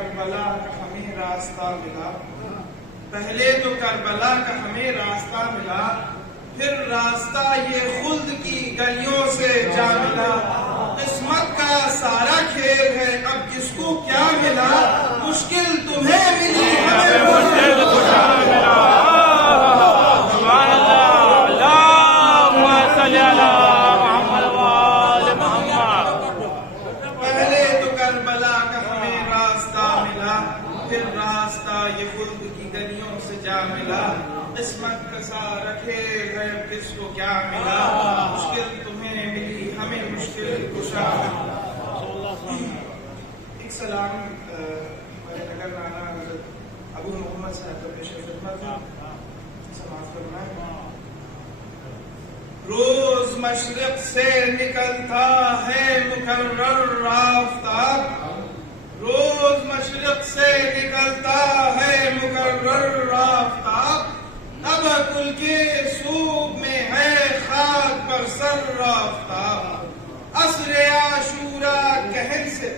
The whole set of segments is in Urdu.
کربلا کا ہمیں راستہ ملا، پہلے تو کربلا کا ہمیں راستہ ملا، پھر راستہ یہ خلد کی گلیوں سے جا ملا۔ قسمت کا سارا کھیل ہے، اب کس کو کیا ملا، مشکل تمہیں ملی ہمیں مشکل کشا ملا۔ پہلے تو کربلا کا ہمیں راستہ ملا، پھر راستہ یہ خلد کی گلیوں سے جا ملا۔ قسمت کا سارا کھیل ہے، کس کو کیا ملا، مشکل تمہیں ملی ہمیں مشکل کشا۔ ایک سلام ہمارے نگر رانا حضرت ابو محمد صاحب کا پیش خدمت ہے، سماعت فرمائیں۔ روز مشرق سے نکلتا ہے مقرر آفتاب، روز مشرق سے نکلتا ہے مقرر آفتاب، اب کل کے صوب میں ہے خاک پر سر آفتاب، عصر عاشورا کہن سے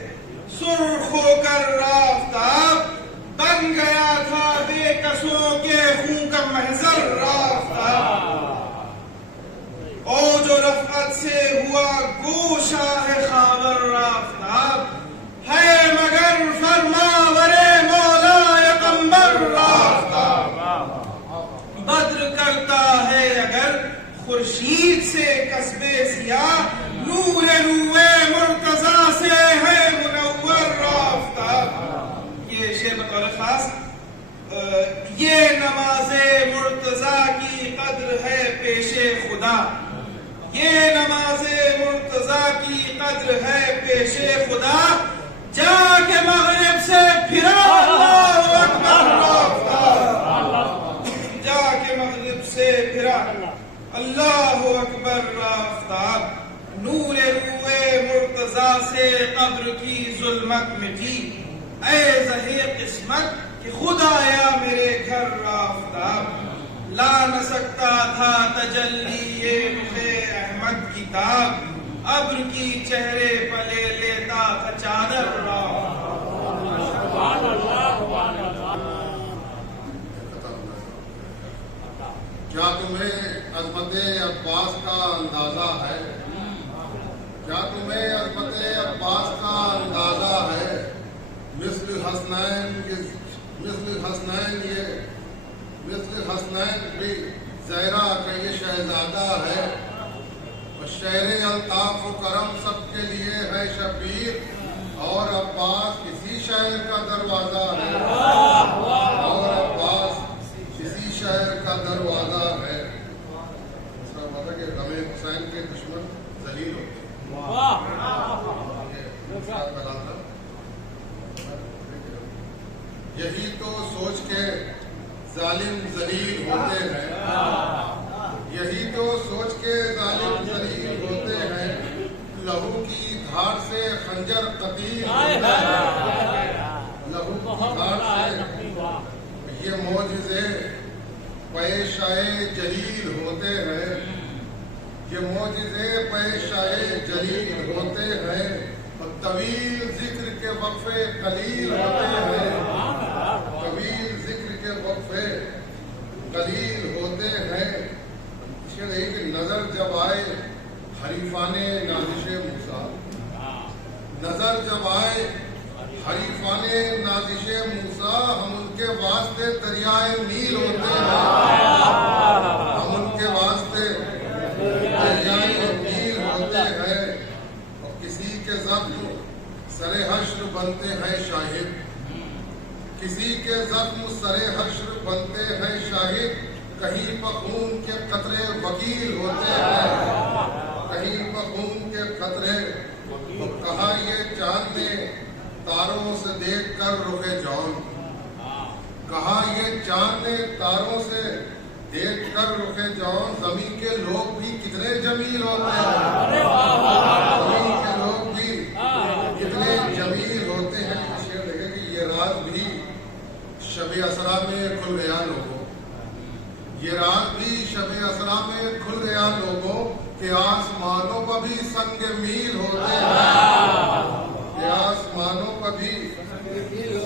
سرخ ہو کر آفتاب، بن گیا تھا بے کسوں کے خون کا محضر آفتاب، اوج و رفعت سے ہوا گوشہ ہے خاور آفتاب، ہے مگر فرماور مولا قمبر آفتاب، بدر کرتا ہے اگر خورشید سے کسب سیاہ، نور روئے مرتضیٰ سے ہے منور آفتاب۔ یہ شعر بطور خاص، یہ نماز مرتضیٰ کی قدر ہے پیش خدا، یہ نماز مرتضیٰ کی قدر ہے پیش خدا، جا کے مغرب سے پھرا اللہ اکبر آفتاب، جا کے مغرب سے پھرا اللہ اکبر آفتاب، نور روئے مرتضیٰ سے قبر کی ظلمت مٹی، اے زہے قسمت کہ خود آیا میرے گھر آفتاب، لا نہ سکتا تھا تجلی رخ احمد کی تاب، ابر کی چہرے پلے لیتا تھا چادر کیا تمہیں عظمت عباس کا اندازہ ہے، کیا تمہیں عظمت عباس کا اندازہ ہے، مثل حسنین بھی زہرا کا یہ شہزادہ ہے، اور شہر الطاف و کرم سب کے لیے ہے شبیر، اور عباس کسی شہر کا دروازہ ہے، اور عباس کسی شہر کا دروازہ ہے۔ اس کا مطلب کہ غم حسین کے دشمن ذلیل ہوتے ہیں۔ یہی تو سوچ کے ظالم ذلیل ہوتے ہیں، یہی تو سوچ کے ظالم ذلیل ہوتے ہیں، لہو کی دھار سے خنجر قتیل ہوتا ہے، لہو کی دھار سے یہ معجزے پیش آئے جلیل ہوتے ہیں، یہ معجزے پیش آئے جلیل ہوتے ہیں، اور طویل ذکر کے وقفے قلیل ہوتے ہیں، طویل ذکر کے وقفے قلیل ہوتے ہیں۔ کہ نظر جب آئے حریفان نازش موسیٰ، نظر جب آئے حریفان نازش موسیٰ، ہم ان کے واسطے دریائے نیل ہوتے ہیں، ہم ان کے واسطے دریائے نیل ہوتے ہیں، اور کسی کے زخم سر حشر بنتے ہیں شاہد، کسی کے زخم سر حشر بنتے ہیں شاہد، کہیں بخون کے قطرے وکیل ہوتے ہیں، کہیں بخون کے قطرے۔ کہا یہ چاند نے تاروں سے دیکھ کر رخ جون، کہا یہ چاند نے تاروں سے دیکھ کر رخ جون، زمین کے لوگ بھی کتنے جمیل ہوتے ہیں، زمین کے لوگ بھی کتنے جمیل ہوتے ہیں۔ شعر دیکھیں کہ یہ راز بھی شب اسرا میں کھل گیا لوگوں، یہ رات بھی شب اسرا میں کھل گیا لوگوں، کہ آسمانوں پر بھی سنگ میل ہوتے ہیں، کہ آسمانوں پر بھی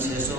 600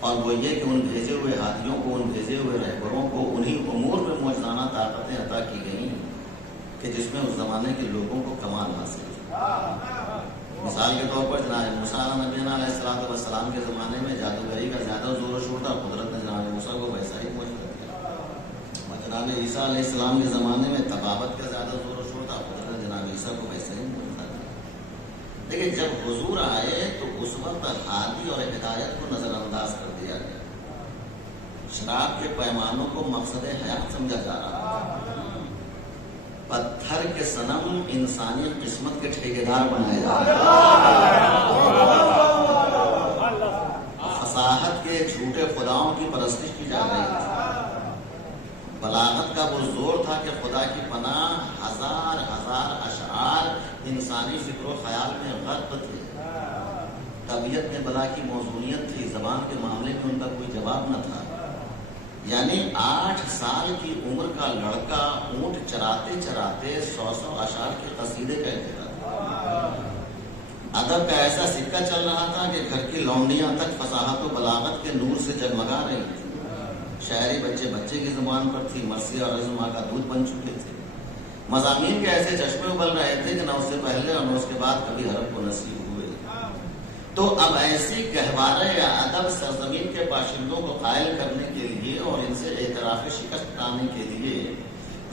اور وہ یہ کہ ان بھیجے ہوئے ہادیوں کو، ان بھیجے ہوئے رہبروں کو انہی امور میں معجزانہ طاقتیں عطا کی گئیں کہ جس میں اس زمانے کے لوگوں کو کمال حاصل ہے۔ مثال کے طور پر جناب موسیٰ نبی علیہ السلام کے زمانے میں جادوگری کا زیادہ زور و شور تھا، قدرت نے جناب موسیٰ کو ویسا ہی معجزہ دیا۔ اور جناب عیسیٰ علیہ السلام کے زمانے میں طبابت کا زیادہ زور و شور تھا، قدرت نے جناب عیسیٰ کو ویسا ہی معجزہ دیا۔ لیکن جب حضور آئے تو اس وقت ہادی اور ہدایت کو نظر انداز کر دیا گیا، شراب کے پیمانوں کو مقصد حیات سمجھا جا رہا تھا، پتھر کے صنم انسانی قسمت کے ٹھیکیدار بنائے جا رہے تھے، فصاحت کے جھوٹے خداؤں کی پرستش کی جا رہی تھی، بلاغت کا وہ زور تھا کہ خدا کی پناہ ہزار ہزار اشعار انسانی فکر و خیال میں غرق تھے، طبیعت میں بلا کی موزونیت تھی، زبان کے معاملے میں ان کا کوئی جواب نہ تھا۔ یعنی 8 سال کی عمر کا لڑکا اونٹ چراتے چراتے 100 اشعار کے قصیدے کہہ دیتا تھا۔ ادب کا ایسا سکہ چل رہا تھا کہ گھر کی لونڈیاں تک فصاحت و بلاغت کے نور سے جگمگا رہی تھی، شاعری بچے بچے کی زبان پر تھی، مرثیہ اور رزم ماں کا دودھ بن چکے تھے، مضامین کے ایسے چشمے ابل رہے تھے کہ نہ اس سے پہلے اور نہ اس کے بعد کبھی عرب کو نصیب ہوئے۔ تو اب ایسی گہوارہ یا ادب سرزمین کے باشندوں کو قائل کرنے کے لیے اور ان سے اعتراف شکست پانے کے لیے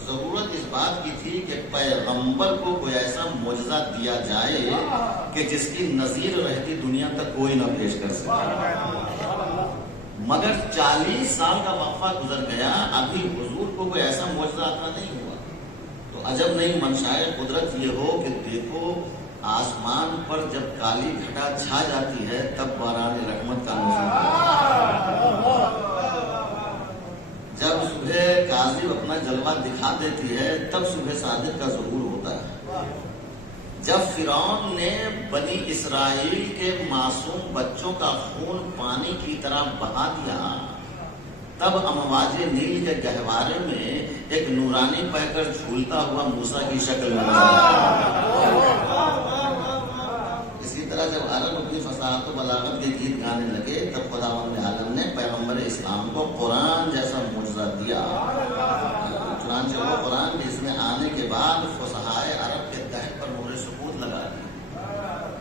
ضرورت اس بات کی تھی کہ پیغمبر کو کوئی ایسا معجزہ دیا جائے کہ جس کی نظیر رہتی دنیا تک کوئی نہ پیش کر سکے۔ مگر 40 سال کا وقفہ گزر گیا، ابھی حضور کو کوئی ایسا معجزہ عطا نہیں ہوا۔ تو عجب نہیں منشائے قدرت یہ ہو کہ دیکھو آسمان پر جب کالی گھٹا چھا جاتی ہے تب باران رحمت کا نزول ہوتا ہے، جب صبح کاذب اپنا جلوہ دکھا دیتی ہے تب صبح صادق کا ظہور ہوتا ہے، جب فرعون نے بنی اسرائیل کے معصوم بچوں کا خون پانی کی طرح بہا دیا تب امواج نیل کے گہوارے میں ایک نورانی پیکر جھولتا ہوا موسیٰ کی شکل میں اسی طرح جب عرب اپنی فصاحت و بلاغت کے گیت گانے لگے تب خداوند عالم نے پیغمبر اسلام کو قرآن جیسا معجزہ دیا، چنانچہ وہ قرآن جس میں آنے کے بعد فصحائے عرب کے دہن پر نور سکوت لگا دی،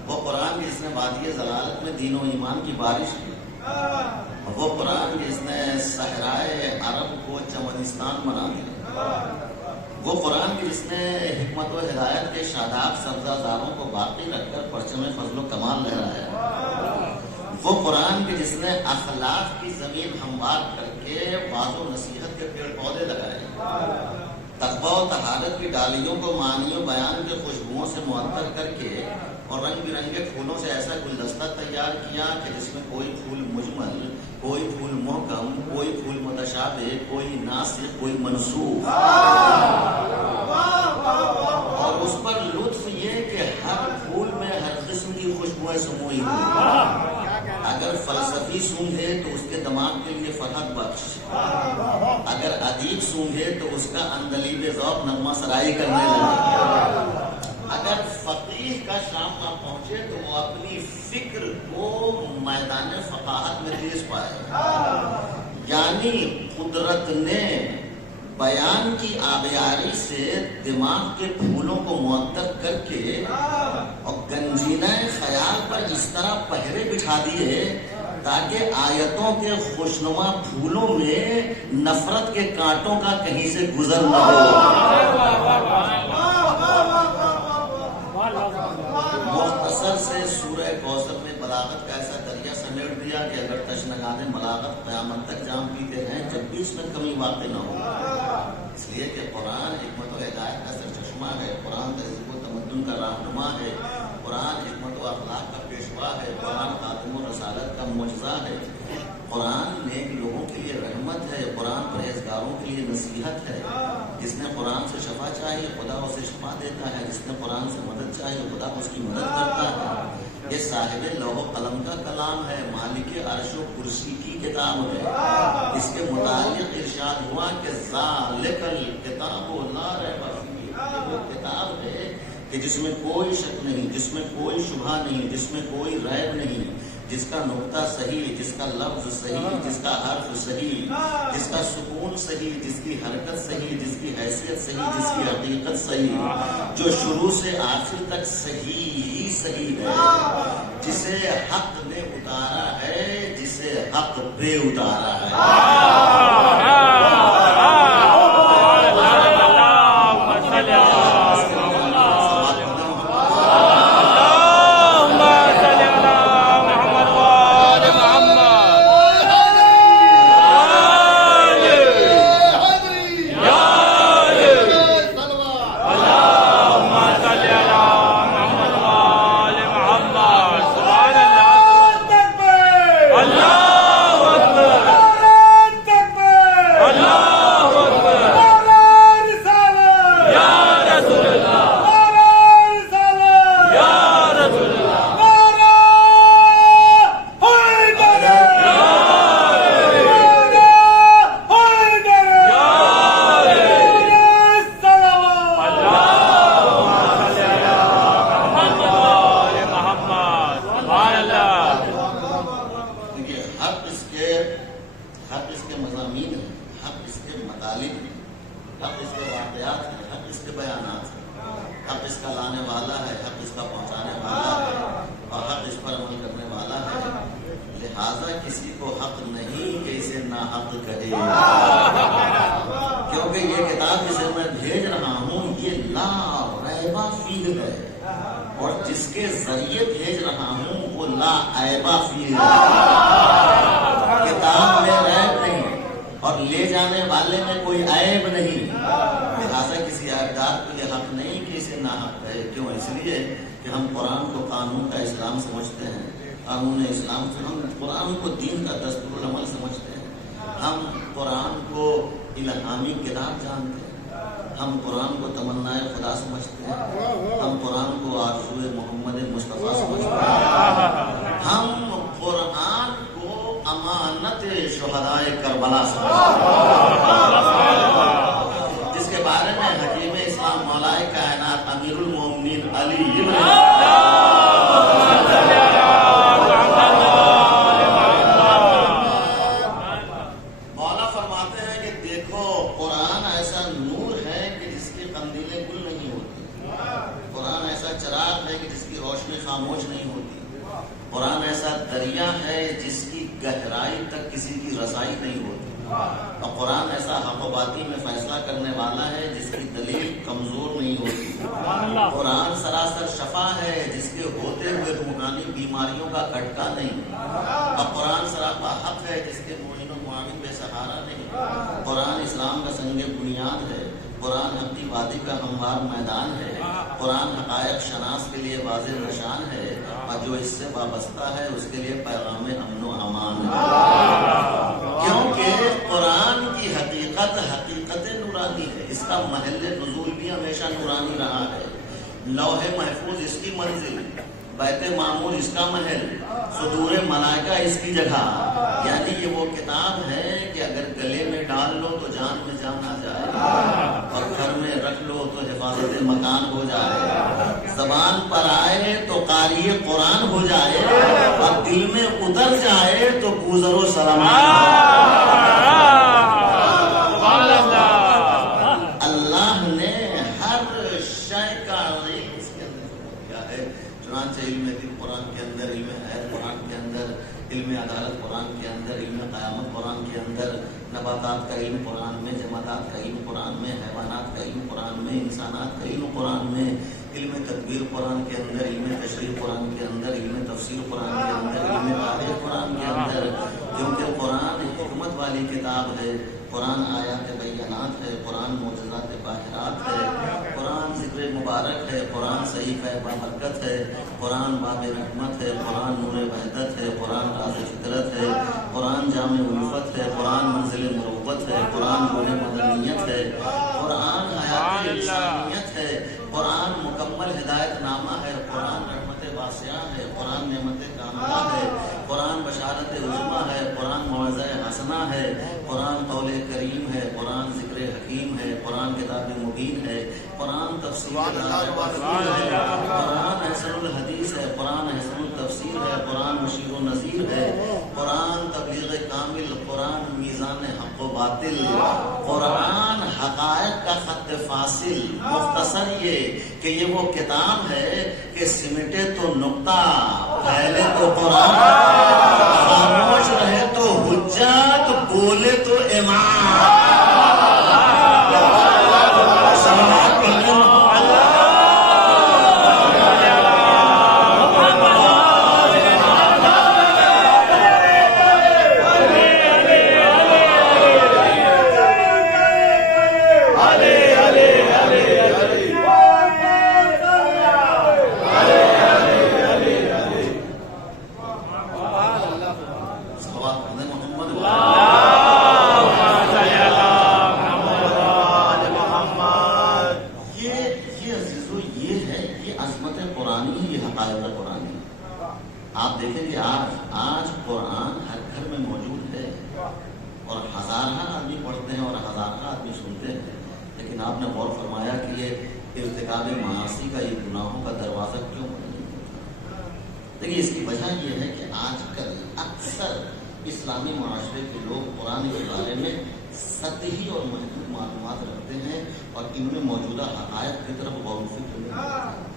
وہ قرآن جس نے وادی ضلالت میں دین و ایمان کی بارش کی، وہ قرآن جس نے صحرائے عرب کو چمنستان بنا دیا، وہ قرآن جس نے حکمت و ہدایت کے شاداب سبزہ زاروں کو باقی رکھ کر پرچم فضل و کمال لہرایا، وہ قرآن جس نے اخلاق کی زمین ہموار کر کے واض و نصیحت کے پیڑ پودے لگائے، تقویٰ و طہارت کی ڈالیوں کو معنی و بیان کے خوشبوؤں سے معطر کر کے اور رنگ برنگے پھولوں سے ایسا گلدستہ تیار کیا کہ جس میں کوئی پھول مجمل، کوئی پھول محکم، کوئی پھول متشابہ، کوئی ناسخ، کوئی منسوخ، اور اس پر لطف یہ کہ ہر پھول میں ہر قسم کی خوشبوئیں سموئی ہوئی، اگر فلسفی سونگھے تو اس کے دماغ کے لیے فرحت بخش، اگر ادیب سونگھے تو اس کا اندلیب ذوق نغمہ سرائی کرنے لگے، اگر فقیہ کا شام میں پہنچے تو وہ اپنی فکر کو میدان فقاہت میں تیز پائے، یعنی قدرت نے بیان کی آبیاری سے دماغ کے پھولوں کو معطر کر کے اور گنجینہ خیال پر اس طرح پہرے بٹھا دیے تاکہ آیتوں کے خوشنما پھولوں میں نفرت کے کانٹوں کا کہیں سے گزر نہ ہو۔ مختصر سے سورہ کوثر میں بلاغت کا ایسا دریا سمیٹ دیا کہ اگر تشنگان بلاغت قیامت تک جام پیتے ہیں جب بھی اس میں کمی واقع نہ ہو، اس لیے کہ قرآن حکمت و ہدایت کا سرچشمہ ہے، قرآن تہذیب و تمدن کا رہنما ہے، قرآن حکمت و اخلاق کا پیشوا ہے، قرآن خاتم و رسالت کا معجزہ ہے، قرآن نیک لوگوں کے لیے رحمت ہے، قرآن پرہیزگاروں کے لیے نصیحت ہے، جس نے قرآن سے شفا چاہیے خدا اسے شفا دیتا ہے، جس نے قرآن سے مدد چاہیے خدا اس کی مدد کرتا ہے، یہ صاحب لوح و قلم کا کلام ہے، مالک عرش و کرسی کی کتاب ہے، اس کے متعلق ارشاد ہوا کہ ذالک الکتاب لا ریب فیہ، یہ وہ کتاب ہے کہ جس میں کوئی شک نہیں، جس میں کوئی شبہ نہیں، جس میں کوئی ریب نہیں، جس کا نقطہ صحیح، جس کا لفظ صحیح، جس کا حرف صحیح، جس کا سکون صحیح، جس کی حرکت صحیح، جس کی حیثیت صحیح، جس کی حقیقت صحیح، جو شروع سے آخر تک صحیح ہی صحیح ہے، جسے حق نے اتارا ہے، جسے حق پہ اتارا ہے۔ کیونکہ یہ کتاب جسے میں بھیج رہا ہوں یہ لا ریبہ فیہ ہے، اور جس کے ذریعے بھیج رہا ہوں وہ لا عیبہ فیہ ہے۔ کتاب میں عیب نہیں اور لے جانے والے میں کوئی عیب نہیں، لہٰذا کسی عیبدار کو یہ حق نہیں کہ اسے ناحق ہے۔ کیوں؟ اس لیے کہ ہم قرآن کو قانون کا اسلام سمجھتے ہیں، قانون اسلام سے ہم قرآن کو دین کا دستور العمل سمجھتے ہیں، ہم قرآن کو الہامی کتاب جانتے ہیں، ہم قرآن کو تمنائے خدا سمجھتے ہیں، ہم قرآن کو آرزوئے محمد مصطفیٰ سمجھتے ہیں، ہم قرآن کو امانت شہدائے کربلا سمجھتے ہیں، جس کے بارے میں حکیم اسلام مولائے کائنات امیر المومنین علی ابن دریا ہے جس کی گہرائی تک کسی کی رسائی نہیں ہوتی، اور قرآن ایسا حق و باطل میں فیصلہ کرنے والا ہے جس کی دلیل کمزور نہیں ہوتی، قرآن سراسر شفا ہے جس کے ہوتے ہوئے روحانی بیماریوں کا کھٹکا نہیں، اور قرآن سراپا حق ہے جس کے معین و معاون بے سہارا نہیں، قرآن اسلام کا سنگ بنیاد ہے، قرآن حقی وادی کا ہموار میدان ہے، قرآن حقائق شناس کے لیے واضح نشان ہے، اور جو اس سے وابستہ ہے اس کے لیے پیغام امن و امان ہے، کیونکہ قرآن کی حقیقت نورانی ہے، اس کا محل نزول بھی ہمیشہ نورانی رہا ہے، لوح محفوظ اس کی منزل، بیت معمور اس کا محل، صدور ملائکہ اس کی جگہ، یعنی یہ وہ کتاب ہے کہ اگر گلے میں ڈال لو تو جان میں جان آ جائے، اور گھر میں رکھ لو تو حفاظت مکان ہو جائے، زبان پر آئے تو قاری قرآن ہو جائے، اور دل میں اتر جائے تو گزر و سلمان۔ اللہ نے ہر شے کا علم اس کے اندر کیا ہے، چنانچہ علم دل قرآن کے اندر، علم حیات قرآن کے اندر، علم عدالت قرآن کے اندر، علم قیامت قرآن کے اندر، نباتات کا علم قرآن میں، جمادات کا علم قرآن میں، حیوانات کا علم قرآن میں، انسانات کا علم قرآن میں، علم تدبیر قرآن کے اندر، علم تشریح قرآن کے اندر، علم تفسیر قرآن کے اندر، علم تاریخ قرآن کے اندر، کیونکہ قرآن حکمت والی کتاب ہے، قرآن آیات بینات ہے، قرآن معجزات باہرات ہے، قرآن ذکر مبارک ہے، قرآن صحیفہ بابرکت ہے، قرآن باب رحمت ہے، قرآن نور وحدت ہے، قرآن راز فطرت ہے، قرآن جامع الفت ہے، قرآن منزل مروت ہے، قرآن روح مدنیت ہے، قرآن حیات انسانیت ہے، قرآن مکمل ہدایت نامہ ہے، قرآن رحمت واسعہ ہے، قرآن نعمت کاملہ ہے، قرآن بشارت عظمیٰ ہے، قرآن موعظہ حسنہ ہے، قرآن قول کریم ہے، قرآن ذکر حکیم ہے، قرآن کتاب مبین ہے، قرآن تفسیر ہے، قرآن احسن الحدیث ہے، قرآن احسن التفسیر ہے، قرآن بشیر و نذیر ہے، قرآن تبلیغ کامل، قرآن میزان حق و باطل، قرآن حقائق کا خط فاصل. مختصر یہ کہ یہ وہ کتاب ہے کہ سمٹے تو نقطہ، پھیلے تو قرآن، خاموش رہے تو حجت، بولے تو امام. آپ دیکھیں کہ آج قرآن ہر گھر میں موجود ہے اور ہزارہ آدمی پڑھتے ہیں اور ہزارہ آدمی سنتے ہیں، لیکن آپ نے غور فرمایا کہ یہ ارتکاب معاصی کا، یہ گناہوں کا دروازہ کیوں نہیں ہوتا؟ دیکھیے اس کی وجہ یہ ہے کہ آج کل اکثر اسلامی معاشرے کے لوگ قرآن کے بارے میں سطحی اور محدود معلومات رکھتے ہیں اور ان میں موجودہ حقائق کی طرف غور و فکر نہیں کرتے.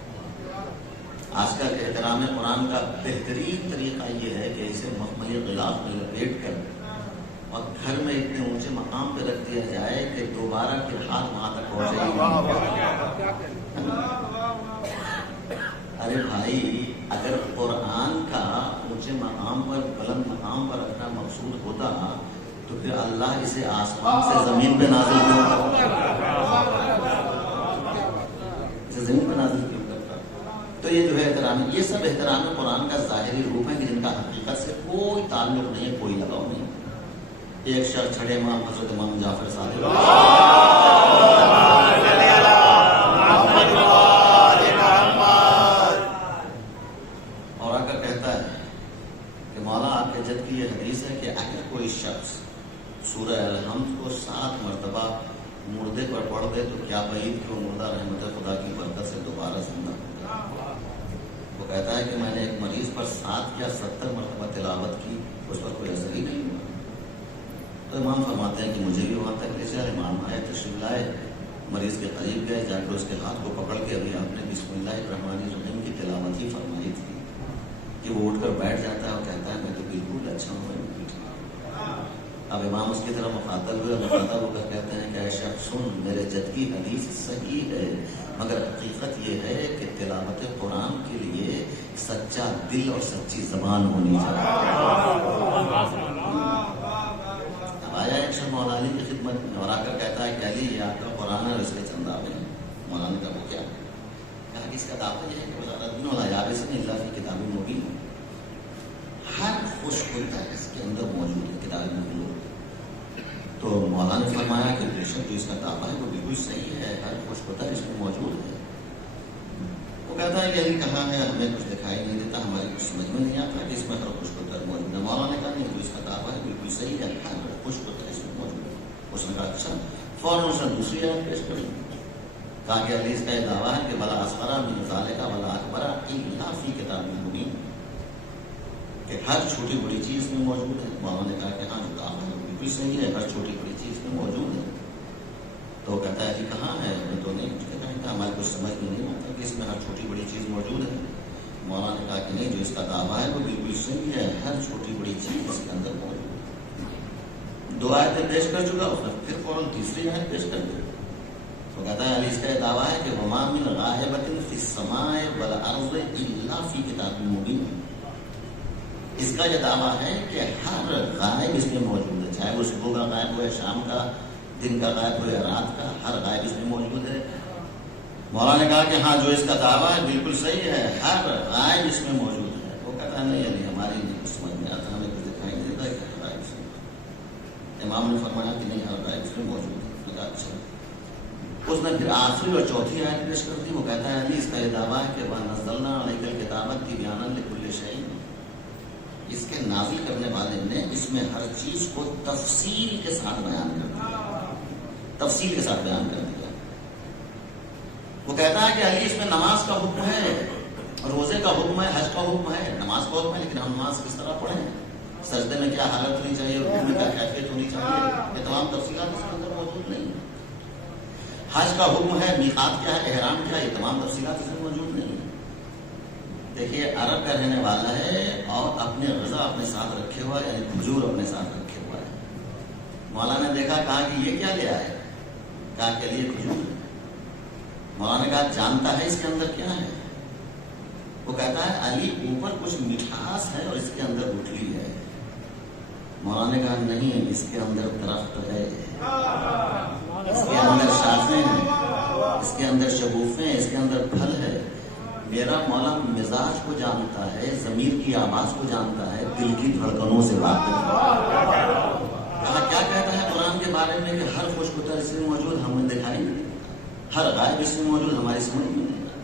آج کل احترام قرآن کا بہترین طریقہ یہ ہے کہ اسے مخملی غلاف میں لپیٹ کر اور گھر میں اتنے اونچے مقام پہ رکھ دیا جائے کہ دوبارہ کے ہاتھ وہاں تک پہنچے. ارے بھائی، اگر قرآن کا اونچے مقام پر، بلند مقام پر رکھنا مقصود ہوتا تو پھر اللہ اسے آسمان سے زمین پہ نازل کیوں کرتا؟ اسے زمین پہ نازل کیوں؟ تو یہ جو ہے احترام، یہ سب احترام قرآن کا ظاہری روپ ہے کہ جن کا حقیقت سے کوئی تعلق نہیں ہے، کوئی لگاؤ نہیں. ایک شخص چھڑے امام حضرت امام جعفر صادق اور آ کر کہتا ہے کہ مولا آپ کے جد کی یہ حدیث ہے کہ اگر کوئی شخص سورہ الحمد کو 7 مرتبہ مردے پر پڑھ دے تو کیا بعید کہ وہ مردہ رحمت خدا کی برکت سے دوبارہ زندہ ہو. وہ کہتا ہے کہ میں نے ایک مریض پر 7 یا 70 مرتبہ تلاوت کی، اس پر کوئی اثر ہی نہیں ہوا. تو امام فرماتے ہیں کہ مجھے بھی وہاں تک لے جائے. امام آئے، تشریف لائے، مریض کے قریب گئے، جا کر اس کے ہاتھ کو پکڑ کے ابھی آپ نے بسم اللہ الرحمن الرحیم کی تلاوت ہی فرمائی تھی کہ وہ اٹھ کر بیٹھ جاتا ہے اور کہتا ہے میں تو بالکل اچھا ہوں. اب امام اس کی طرف مخاطب ہوئے، مخاطب ہو کر کہتے ہیں کہ اے شخص سن، میرے جد کی حدیث صحیح ہے، مگر حقیقت یہ ہے کہ تلاوت قرآن کے لیے سچا دل اور سچی زبان ہونی چاہیے. اب آیا ایک شخص مولا علی کی خدمت میں اور آ کر کہتا ہے کہ علی یہ آپ کا قرآن ہے اور اس کے چند دعوے ہیں. مولانا کا وہ کیا کہا کہ اس کا دعویٰ یہ ہے کہ وزارت دین والا سے نہیں اللہ کی کتابیں مبین، ہر خوش ہوتا ہے اس کے اندر موجود ہے کتابیں مبین. تو مولانا نے فرمایا کہ بے شک جو اس کا دعویٰ ہے وہ بالکل صحیح ہے، ہر خوش ہوتا ہے اس میں موجود ہے. وہ کہتا ہے کہ علی کہاں ہے، ہمیں کچھ دکھائی نہیں دیتا، ہماری کچھ سمجھ میں نہیں آتا کہ اس میں ہر خوش ہوتا ہے موجود ہے. مولانا نے کہا نہیں، جو اس کا دعویٰ ہے بالکل صحیح ہے، ہر خوش ہوتا ہے اس میں موجود ہے. اس نے کہا اچھا. فوراً اس نے دوسری آیت پیش کری، کہا کہ علی اس کا یہ دعویٰ ہے کہ بلا اصغر من ذالک ولا اکبر الا فی کتاب مبین، کہ ہر چھوٹی بڑی چیز میں موجود ہے. مولانا نے کہا کہ ہاں جو دعویٰ ہے بالکل صحیح ہے، ہر چھوٹی بڑی چیز میں موجود ہے. تو وہ کہتا ہے کہ کہاں ہے، میں تو نہیں کچھ کہتا ہے، ہمارے کچھ سمجھ میں نہیں آتا کہ اس میں ہر چھوٹی بڑی چیز موجود ہے. مولانا نے کہا کہ نہیں، جو اس کا دعویٰ ہے وہ بالکل صحیح ہے، ہر چھوٹی بڑی چیز اس کے اندر موجود ہے. 2 آیتیں پیش کر چکا، اس نے پھر فوراً تیسری آیت پیش کر دی. تو کہتا ہے علی اس کا یہ دعویٰ ہے کہ وما من غائبۃ فی السماء والارض الا فی کتاب مبین. اس کا یہ دعویٰ ہے کہ ہر غائب اس میں موجود ہے، چاہے وہ صبح کا غائب ہو یا شام کا، دن کا غائب ہو یا رات کا، ہر غائب اس میں موجود ہے. مولانا نے کہا کہ ہاں جو اس کا دعویٰ ہے بالکل صحیح ہے، ہر غائب اس میں موجود ہے. وہ کہتا ہے نہیں علی، ہماری نہیں کچھ سمجھ میں آتا، ہمیں کچھ دکھائی نہیں دیتا کہ غائب اس میں. امام نے فرمایا کہ نہیں، ہر غائب اس میں موجود ہے. کہا اچھا. اس نے پھر آخری اور چوتھی آیت پیش کر دی. وہ کہتا ہے علی اس کا یہ دعویٰ ہے کہ وَنَزَّلْنَا عَلَيْكَ الْكِتَابَ تِبْيَانًا لِكُلِّ شَيْءٍ، اس کے نازل کرنے والے نے اس میں ہر چیز کو تفصیل کے ساتھ بیان کر دیا، تفصیل کے ساتھ بیان کر دیا. وہ کہتا ہے کہ علی اس میں نماز کا حکم ہے، روزے کا حکم ہے، حج کا حکم ہے، نماز کا حکم ہے، لیکن ہم نماز کس طرح پڑھیں، سجدے میں کیا حالت ہونی چاہیے، رکوع میں کیا کیفیت ہونی چاہیے، یہ تمام تفصیلات اس کے اندر موجود نہیں ہیں۔ حج کا حکم ہے، میقات کیا ہے، احرام کیا ہے، یہ تمام تفصیلات اس میں موجود نہیں ہیں۔ دیکھیے عرب کا رہنے والا ہے اور اپنے غذا اپنے ساتھ رکھے ہوا ہے، یعنی کھجور اپنے ساتھ رکھے ہوا ہے۔ مولانا نے دیکھا، کہا کہ یہ کیا لے آئے، کہا کہ لیے کھجور ہے۔ مولانا نے کہا جانتا ہے اس کے اندر کیا ہے؟ وہ کہتا ہے علی اوپر کچھ مٹھاس ہے اور اس کے اندر گٹھلی ہے۔ مولانا نے کہا نہیں، اس کے اندر درخت ہے، اس کے اندر شاخیں ہیں، اس کے اندر شگوفیں ہیں، اس کے اندر پھل ہے۔ میرا مولا مزاج کو جانتا ہے، ضمیر کی آواز کو جانتا ہے، دل کی دھڑکنوں سے بات کرتا ہے۔ کہا کیا کہتا ہے قرآن کے بارے میں کہ ہر خوش کتر اس میں موجود ہمیں دکھائی نہیں دیتا، ہر غائب اس میں موجود ہماری سمجھ میں نہیں آتا۔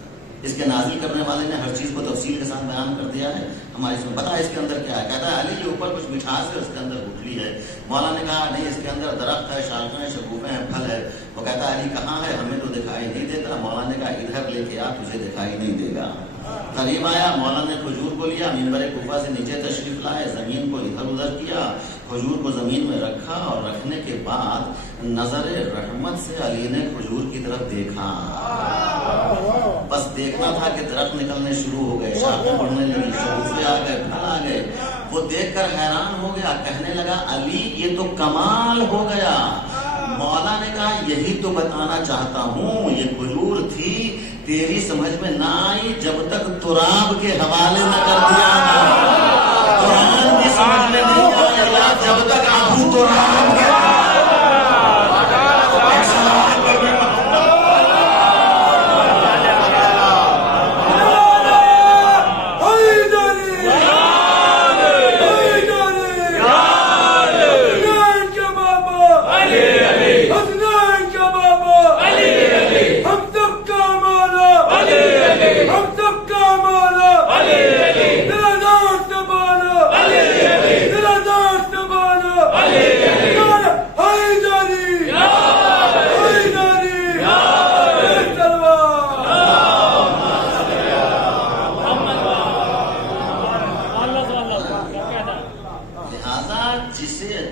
اس کے نازل کرنے والے نے ہر چیز کو تفصیل کے ساتھ بیان کر دیا ہے، ہماری اس میں بتا اس کے اندر کیا ہے۔ کہتا ہے علی کے اوپر کچھ مٹھاس ہے، اس کے اندر گٹھلی ہے۔ مولانا نے کہا نہیں، اس کے اندر درخت ہے، شاخیں ہیں، شگوفیں ہیں، پھل ہے۔ وہ کہتا ہے علی کہاں ہے، ہمیں تو دکھائی نہیں دیتا۔ مولانا نے کہا ادھر لے کے آ، تجھے دکھائی نہیں دے گا۔ قریب آیا، مولانا نے کھجور کو لیا، منبر کوفہ سے نیچے تشریف لائے، زمین کو ادھر ادھر کیا، کھجور کو زمین میں رکھا اور رکھنے کے بعد نظر رحمت سے علی نے کھجور کی طرف دیکھا۔ بس دیکھنا تھا کہ درخت نکلنے شروع ہو گئے، شاخیں بڑھنے لگی، شگوفے آ گئے، پھل آ گئے۔ وہ دیکھ کر حیران ہو گیا، کہنے لگا علی یہ تو کمال ہو گیا۔ مولا نے کہا یہی تو بتانا چاہتا ہوں، یہ کھجور تھی، تیری سمجھ میں نہ آئی جب تک تراب کے حوالے نہ کر دیا نا، قرآن کی سمجھ میں نہیں آیا جب تک ابو تراب کے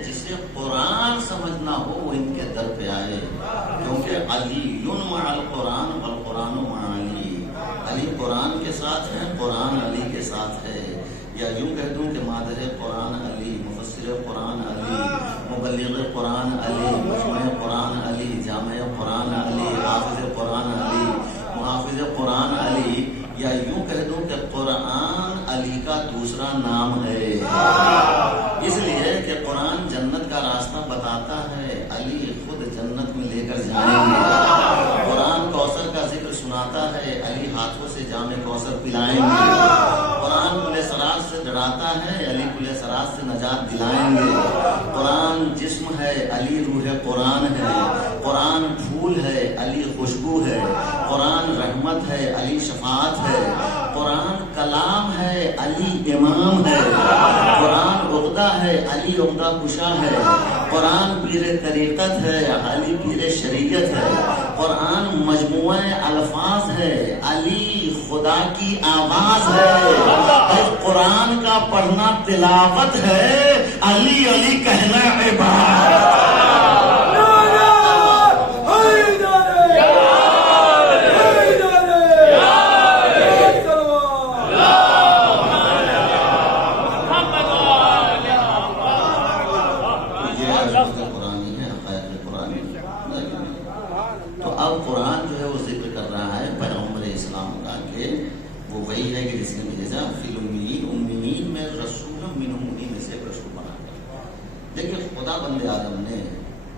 جسے قرآن سمجھنا ہو وہ ان کے در پہ آئے، کیونکہ علی مع القرآن والقرآن مع علی، علی قرآن کے ساتھ ہے، قرآن علی کے ساتھ ہے۔ یا یوں کہہ دوں کہ مادر قرآن علی، مفسر قرآن علی، مبلغ قرآن علی، مجمع قرآن علی، جامع قرآن علی، حافظ قرآن علی، محافظ قرآن علی، یا یوں کہہ دوں کہ قرآن علی کا دوسرا نام ہے۔ اس لیے کہ قرآن جنت کا راستہ بتاتا ہے، علی خود جنت میں لے کر جائیں گے۔ قرآن کوثر کا ذکر سناتا ہے، علی ہاتھوں سے جام کوثر پلائیں گے۔ قرآن کل سرات سے ڈراتا ہے، علی کل سرات سے نجات دلائیں گے۔ قرآن جسم ہے، علی روح قرآن ہے۔ قرآن پھول ہے، علی خوشبو ہے۔ قرآن رحمت ہے، علی شفاعت ہے۔ قرآن کلام ہے، علی امام ہے۔ قرآن عقدہ ہے، علی عقدہ کشا ہے۔ قرآن پیر طریقت ہے، علی پیر شریعت ہے۔ قرآن مجموعہ الفاظ ہے، علی خدا کی آواز ہے۔ قرآن کا پڑھنا تلاوت ہے، علی علی کہنا عبادت۔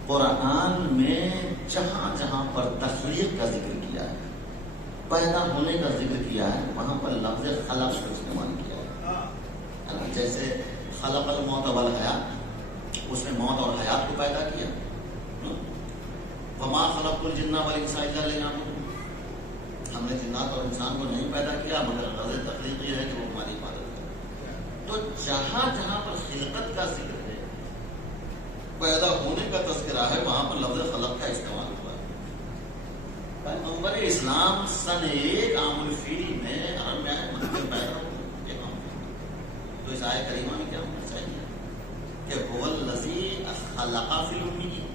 قرآن میں جہاں جہاں پر تخلیق کا ذکر کیا ہے، پیدا ہونے کا ذکر کیا ہے، وہاں پر لفظ خلق کا استعمال کیا ہے۔ جیسے خلق الموت والحیات، اس نے موت اور حیات کو پیدا کیا۔ وما خلقت الجن والانس الا ليعبدون، ہم نے جنات اور انسان کو نہیں پیدا کیا مگر غرض تخلیق یہ ہے کہ وہ ہماری عبادت کرے۔ تو جہاں جہاں پر خلقت کا ذکر ہے، پیدا ہونے کا تذکرہ ہے، وہاں پر لفظ خلق کا استعمال ہوا ہے۔ پیغمبر اسلام سن 1 عام الفیل میں عرب میں مکہ پیدا ہوئے. تو اس آیت کریمہ میں کیا ہونا چاہیے کہ هو الذی خلق فی الامیین،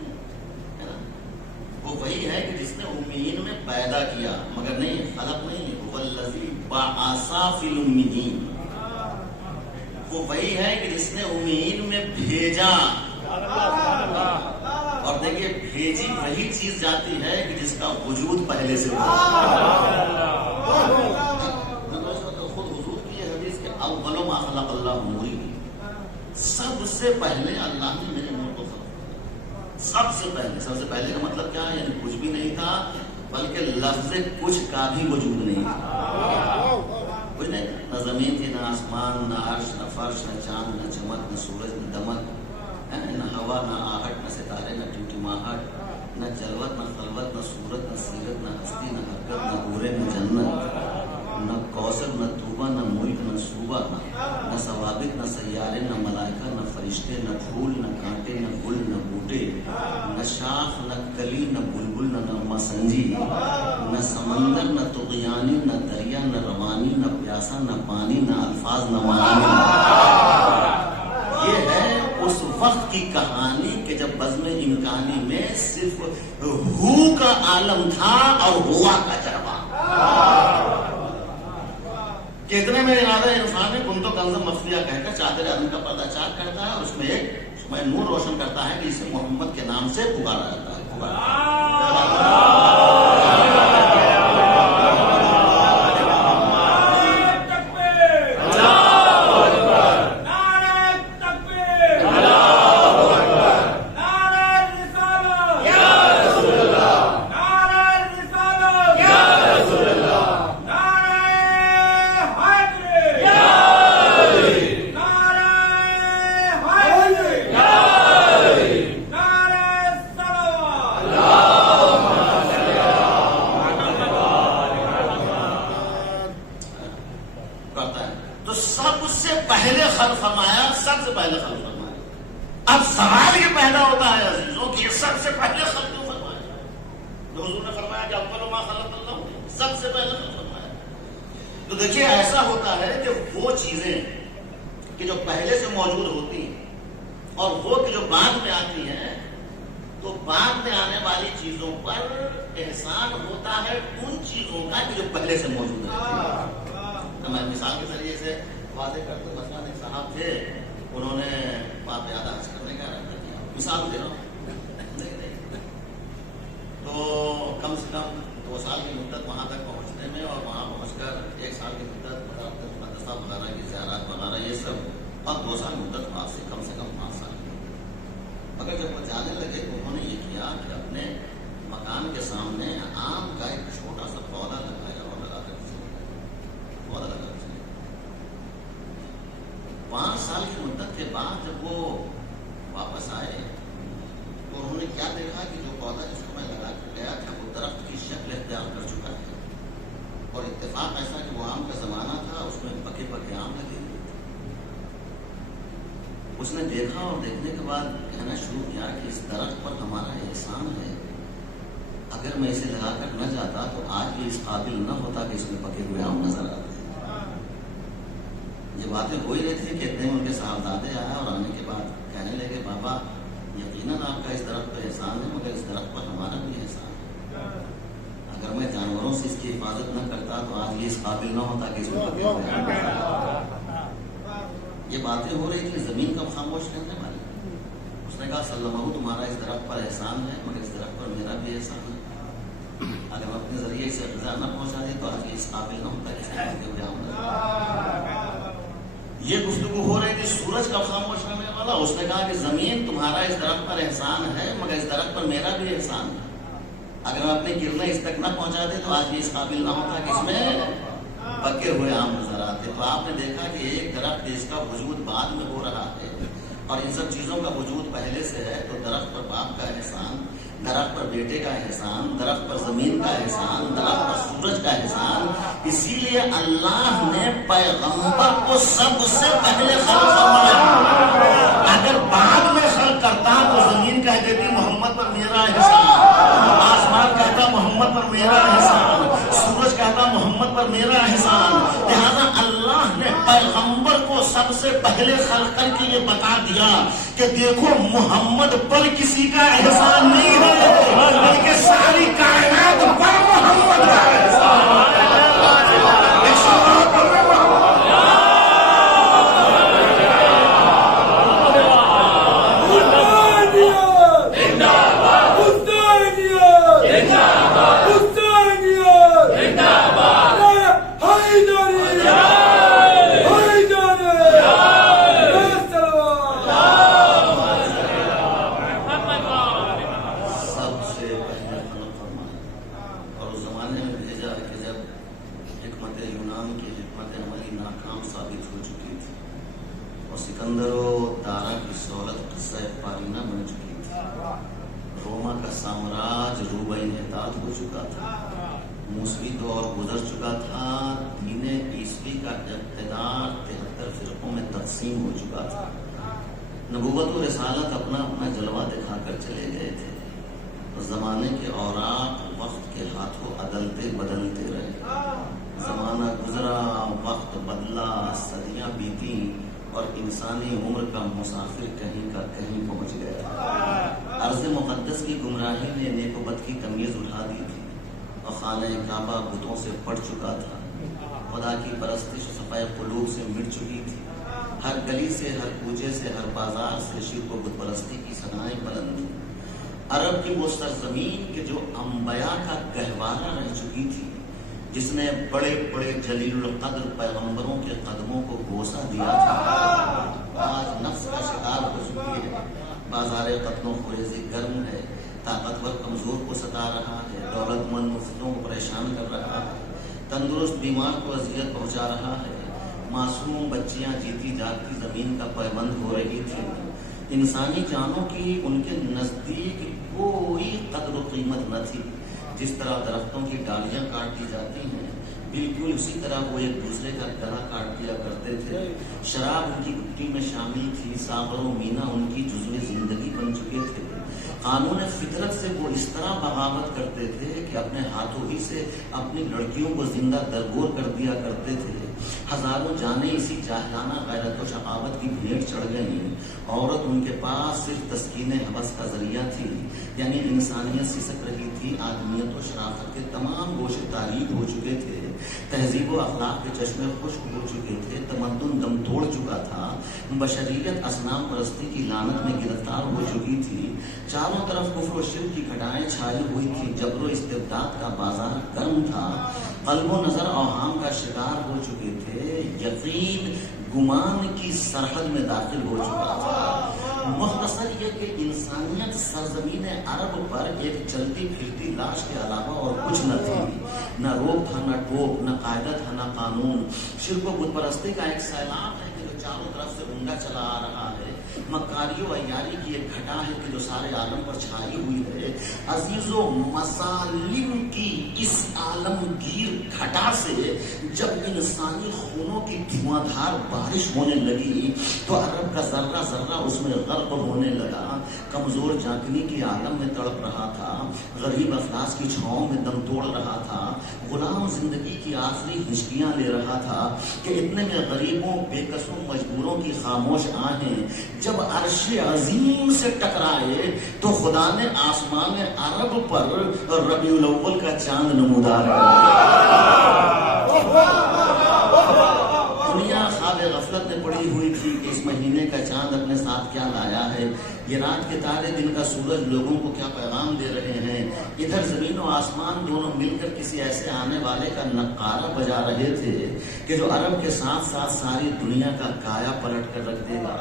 ہے نا، وہ وہی ہے کہ جس نے امیین میں پیدا کیا، مگر نہیں خلق نہیں، هو الذی بعث فی الامیین، وہ وہی ہے کہ جس نے امیین میں بھیجا. اور دیکھیے بھیجی وہی چیز جاتی ہے کہ جس کا وجود پہلے سے ہوا. خود حضور کی یہ حدیث کہ اول ما خلق اللہ نوری، سب سے پہلے اللہ نے میرے نور کو خلق کیا. سب سے پہلے کا مطلب کیا ہے؟ یعنی کچھ بھی نہیں تھا، بلکہ لفظ کچھ کا بھی وجود نہیں تھا. کچھ نہیں، نہ زمین تھی، نہ آسمان، نہ عرش، نہ فرش، نہ چاند، نہ چمک، نہ سورج، نہ دمک، نہ ہوا، نہ آہٹ، نہ ستارے، نہ ٹمٹماہٹ، نہ جلوت، نہ خلوت، نہ صورت، نہ سیرت، نہ ہستی، نہ حرکت، نہ گورے، نہ جنت، نہ کوثر، نہ توبہ، نہ ملک، نہ صوبہ، نہ ثوابت، نہ سیارے، نہ ملائکہ، نہ فرشتے، نہ پھول، نہ کانٹے، نہ گل، نہ بوٹے، نہ شاخ، نہ کلی، نہ بلبل، نہ نغمہ سنجی، نہ سمندر، نہ طغیانی، نہ دریا، نہ روانی، نہ پیاسا، نہ پانی، نہ الفاظ، نہ معانی. یہ ہے اس وقت کی کہانی کہ جب بزم امکانی میں صرف ہو کا عالم تھا اور ہوا کا جربہ. کتنے میں ارادہ انسان نے کن تو کنزم مخفیہ کہہ کر چادر آدمی کا پردہ چاک کرتا ہے اور اس میں ایک نور روشن کرتا ہے کہ اسے محمد کے نام سے پکارا جاتا ہے. اب سوال یہ پیدا ہوتا ہے عزیزوں کہ یہ سب سے پہلے خلق کیوں فرمایا؟ تو حضور نے فرمایا کہ اول ما خلق اللہ، سب سے پہلے خلق فرمایا. تو دیکھیے ایسا ہوتا ہے کہ وہ چیزیں کہ جو پہلے سے موجود ہوتی ہیں اور وہ کہ جو بعد میں آتی ہیں، تو بعد میں آنے والی چیزوں پر احسان ہوتا ہے ان چیزوں کا کہ جو پہلے سے موجود ہے. میں مثال کے ذریعے سے واضح کرتے مثلا ایک صاحب تھے، انہوں نے وہاں پہ حج کرنے کا ارادہ کیا، مثال دے رہا ہوں، تو کم سے کم 2 سال کی مدت وہاں تک پہنچنے میں اور وہاں پہنچ کر 1 سال کی مدت مدرسہ وغیرہ کی زیارات وغیرہ یہ سب، اور 2 سال مدت وہاں سے کم 5 سال کی. مگر جب وہ جانے لگے تو انہوں نے یہ کیا کہ اپنے مکان کے سامنے آم کا ایک چھوٹا سا پودا لگایا اور لگا کر پودا لگا. 5 سال کی مدت کے بعد جب وہ واپس آئے تو انہوں نے کیا دیکھا کہ جو پودا جس کو میں لگا کر گیا تھا وہ درخت کی شکل اختیار کر چکا ہے. اور اتفاق ایسا کہ وہ آم کا زمانہ تھا، اس میں پکے پکے آم لگے ہوئے تھے. اس نے دیکھا اور دیکھنے کے بعد کہنا شروع کیا کہ اس درخت پر ہمارا احسان ہے، اگر میں اسے لگا کر نہ جاتا تو آج یہ اس قابل نہ ہوتا کہ اس میں پکے ہوئے آم نظر آتے. یہ باتیں ہو ہی رہی تھی کہ اتنے ان کے صاحبزادے آیا اور آنے کے بعد کہنے لگے بابا یقیناً آپ کا اس درخت پر احسان ہے، مگر اس درخت پر ہمارا بھی احسان ہے. اگر میں جانوروں سے اس کی حفاظت نہ کرتا تو آج یہ اس قابل نہ ہوتا کہ اس میں پکے ہوئے آم. یہ باتیں ہو رہی تھی، زمین کب خاموش رہنے والی. اس نے کہا سلمہ تمہارا اس درخت پر احسان ہے، مگر اس درخت پر میرا بھی احسان ہے. اگر میں اپنے ذریعے سے غذا نہ پہنچا دی تو آج یہ اس قابل نہ ہوتا کہ اس میں پکے ہوئے آم. یہ گفتگو ہو رہی تھی سورج کا خاموش رہنے والا. اس نے کہا کہ زمین تمہارا اس درخت پر احسان ہے، مگر اس درخت پر میرا بھی احسان ہے. اگر میں اپنی کرنیں اس تک نہ پہنچا دے تو آج یہ اس قابل نہ ہوتا کہ اس میں پکے ہوئے آم نظر آتے. تو آپ نے دیکھا کہ ایک درخت جس کا وجود بعد میں ہو رہا ہے اور ان سب چیزوں کا وجود پہلے سے ہے، تو درخت پر باپ کا احسان، درخت پر بیٹے کا احسان، درخت پر زمین کا احسان، درخت پر سورج کا احسان. اسی لیے اللہ نے پیغمبر کو سب سے پہلے خلق فرمایا. اگر بعد میں خلق کرتا تو زمین کہہ دیتی محمد پر میرا احسان، آسمان کہتا محمد پر میرا احسان، سورج کہتا محمد پر میرا احسان. لہذا اللہ نے پیغمبر کو سب سے پہلے خلق کر کے یہ بتا دیا کہ دیکھو محمد پر کسی کا احسان نہیں ہے بلکہ ساری کائنات پر محمد کا احسان ہے. سکندر و دارا کی سہولت قصہ پارینہ بن چکی تھی. روما کا سامراج روبہ انحطاط ہو چکا تھا. موسوی دور گزر چکا تھا. دین عیسوی کا اقتدار 73 فرقوں میں تقسیم ہو چکا تھا. نبوت و رسالت اپنا اپنا جلوہ دکھا کر چلے گئے تھے. زمانے کے اوراق وقت کے ہاتھوں عدلتے بدلتے رہے. زمانہ گزرا، وقت بدلا، صدیاں بیتی اور انسانی عمر کا مسافر کہیں کا کہیں پہنچ گیا. ارض مقدس کی گمراہی نے نیک و بد کی تمیز اٹھا دی تھی اور خانہ کعبہ بتوں سے پڑ چکا تھا. خدا کی پرستش صفائے قلوب سے مٹ چکی تھی. ہر گلی سے، ہر کوچے سے، ہر بازار سے شرک و بت پرستی کی صدائیں بلند تھیں. عرب کی وہ سرزمین کہ جو انبیاء کا گہوارہ رہ چکی تھی، جس نے بڑے بڑے جلیل القدر پیغمبروں کے قدموں کو بوسہ دیا تھا، آج نفس کا شکار ہو چکی ہے. بازار قتل و خریزی گرم ہے. طاقتور کمزور کو ستا رہا ہے. دولت مند مفتوں کو پریشان کر رہا ہے. تندرست بیمار کو اذیت پہنچا رہا ہے. معصوم بچیاں جیتی جاگتی زمین کا پابند ہو رہی تھی. انسانی جانوں کی ان کے نزدیک کوئی قدر و قیمت نہ تھی. جس طرح درختوں کی ڈالیاں کاٹ دی جاتی ہیں، بالکل اسی طرح وہ ایک دوسرے کا گلا کاٹ دیا کرتے تھے. شراب ان کی گٹی میں شامل تھی. ساغر و مینا ان کی جزو زندگی بن چکے تھے. قانون فطرت سے وہ اس طرح بغاوت کرتے تھے کہ اپنے ہاتھوں ہی سے اپنی لڑکیوں کو زندہ درگور کر دیا کرتے تھے. ہزاروں جانیں اسی جاہلانہ غیرت و شقاوت کی بھیڑ چڑھ گئیں. عورت ان کے پاس صرف تسکین حوث کا ذریعہ تھی. یعنی انسانیت سسک رہی تھی. آدمیت و شرافت کے تمام گوشے تاریک ہو چکے تھے. تہذیب و اخلاق کے چشمے خشک ہو چکے تھے. تمدن دم توڑ چکا تھا. بشریت اصنام پرستی کی لعنت میں گرفتار ہو چکی تھی. چاروں طرف کفر و شرک کی گھٹائیں چھائی ہوئی تھی. جبر و استبداد کا بازار گرم تھا. قلب و نظر اوہام کا شکار ہو چکے تھے. یقین گمان کی سرحد میں داخل ہو چکا تھا. مختصر یہ کہ انسانیت سرزمین عرب پر ایک چلتی پھرتی لاش کے علاوہ اور کچھ نہ تھی. نہ روک تھا، نہ ٹوک، نہ قاعدہ تھا، نہ قانون. شرک و بت پرستی کا ایک سیلاب ہے کہ جو چاروں طرف سے اونگا چلا آ رہا ہے. مکاری و عیاری کی ایک گھٹا ہے کہ جو سارے عالم پر چھائی ہوئی ہے. عزیز و مظالم کی اس عالمگیر گھٹا سے جب انسانی خونوں کی دھواں دھار بارش ہونے لگی تو عرب کا ذرہ ذرہ اس میں غرق ہونے لگا. کمزور جانکنی کے عالم میں تڑپ رہا تھا. غریب افلاس کی چھاؤں میں دم توڑ رہا تھا. غلام زندگی کی آخری ہچکیاں لے رہا تھا کہ اتنے میں غریبوں، بے کسوں، مجبوروں کی خاموش آہیں جب عرش عظیم سے ٹکرائے تو خدا نے آسمان عرب پر ربیع الاول کا چاند نمودار دنیا خواب غفلت میں پڑی ہوئی تھی کہ اس مہینے کا چاند اپنے ساتھ کیا لایا ہے. یہ رات کے تارے، دن کا سورج لوگوں کو کیا پیغام دے رہے ہیں. ادھر زمین و آسمان دونوں مل کر کسی ایسے آنے والے کا نقارہ بجا رہے تھے کہ جو عرب کے ساتھ ساتھ ساری دنیا کا کایا پلٹ کر رکھ دے گا.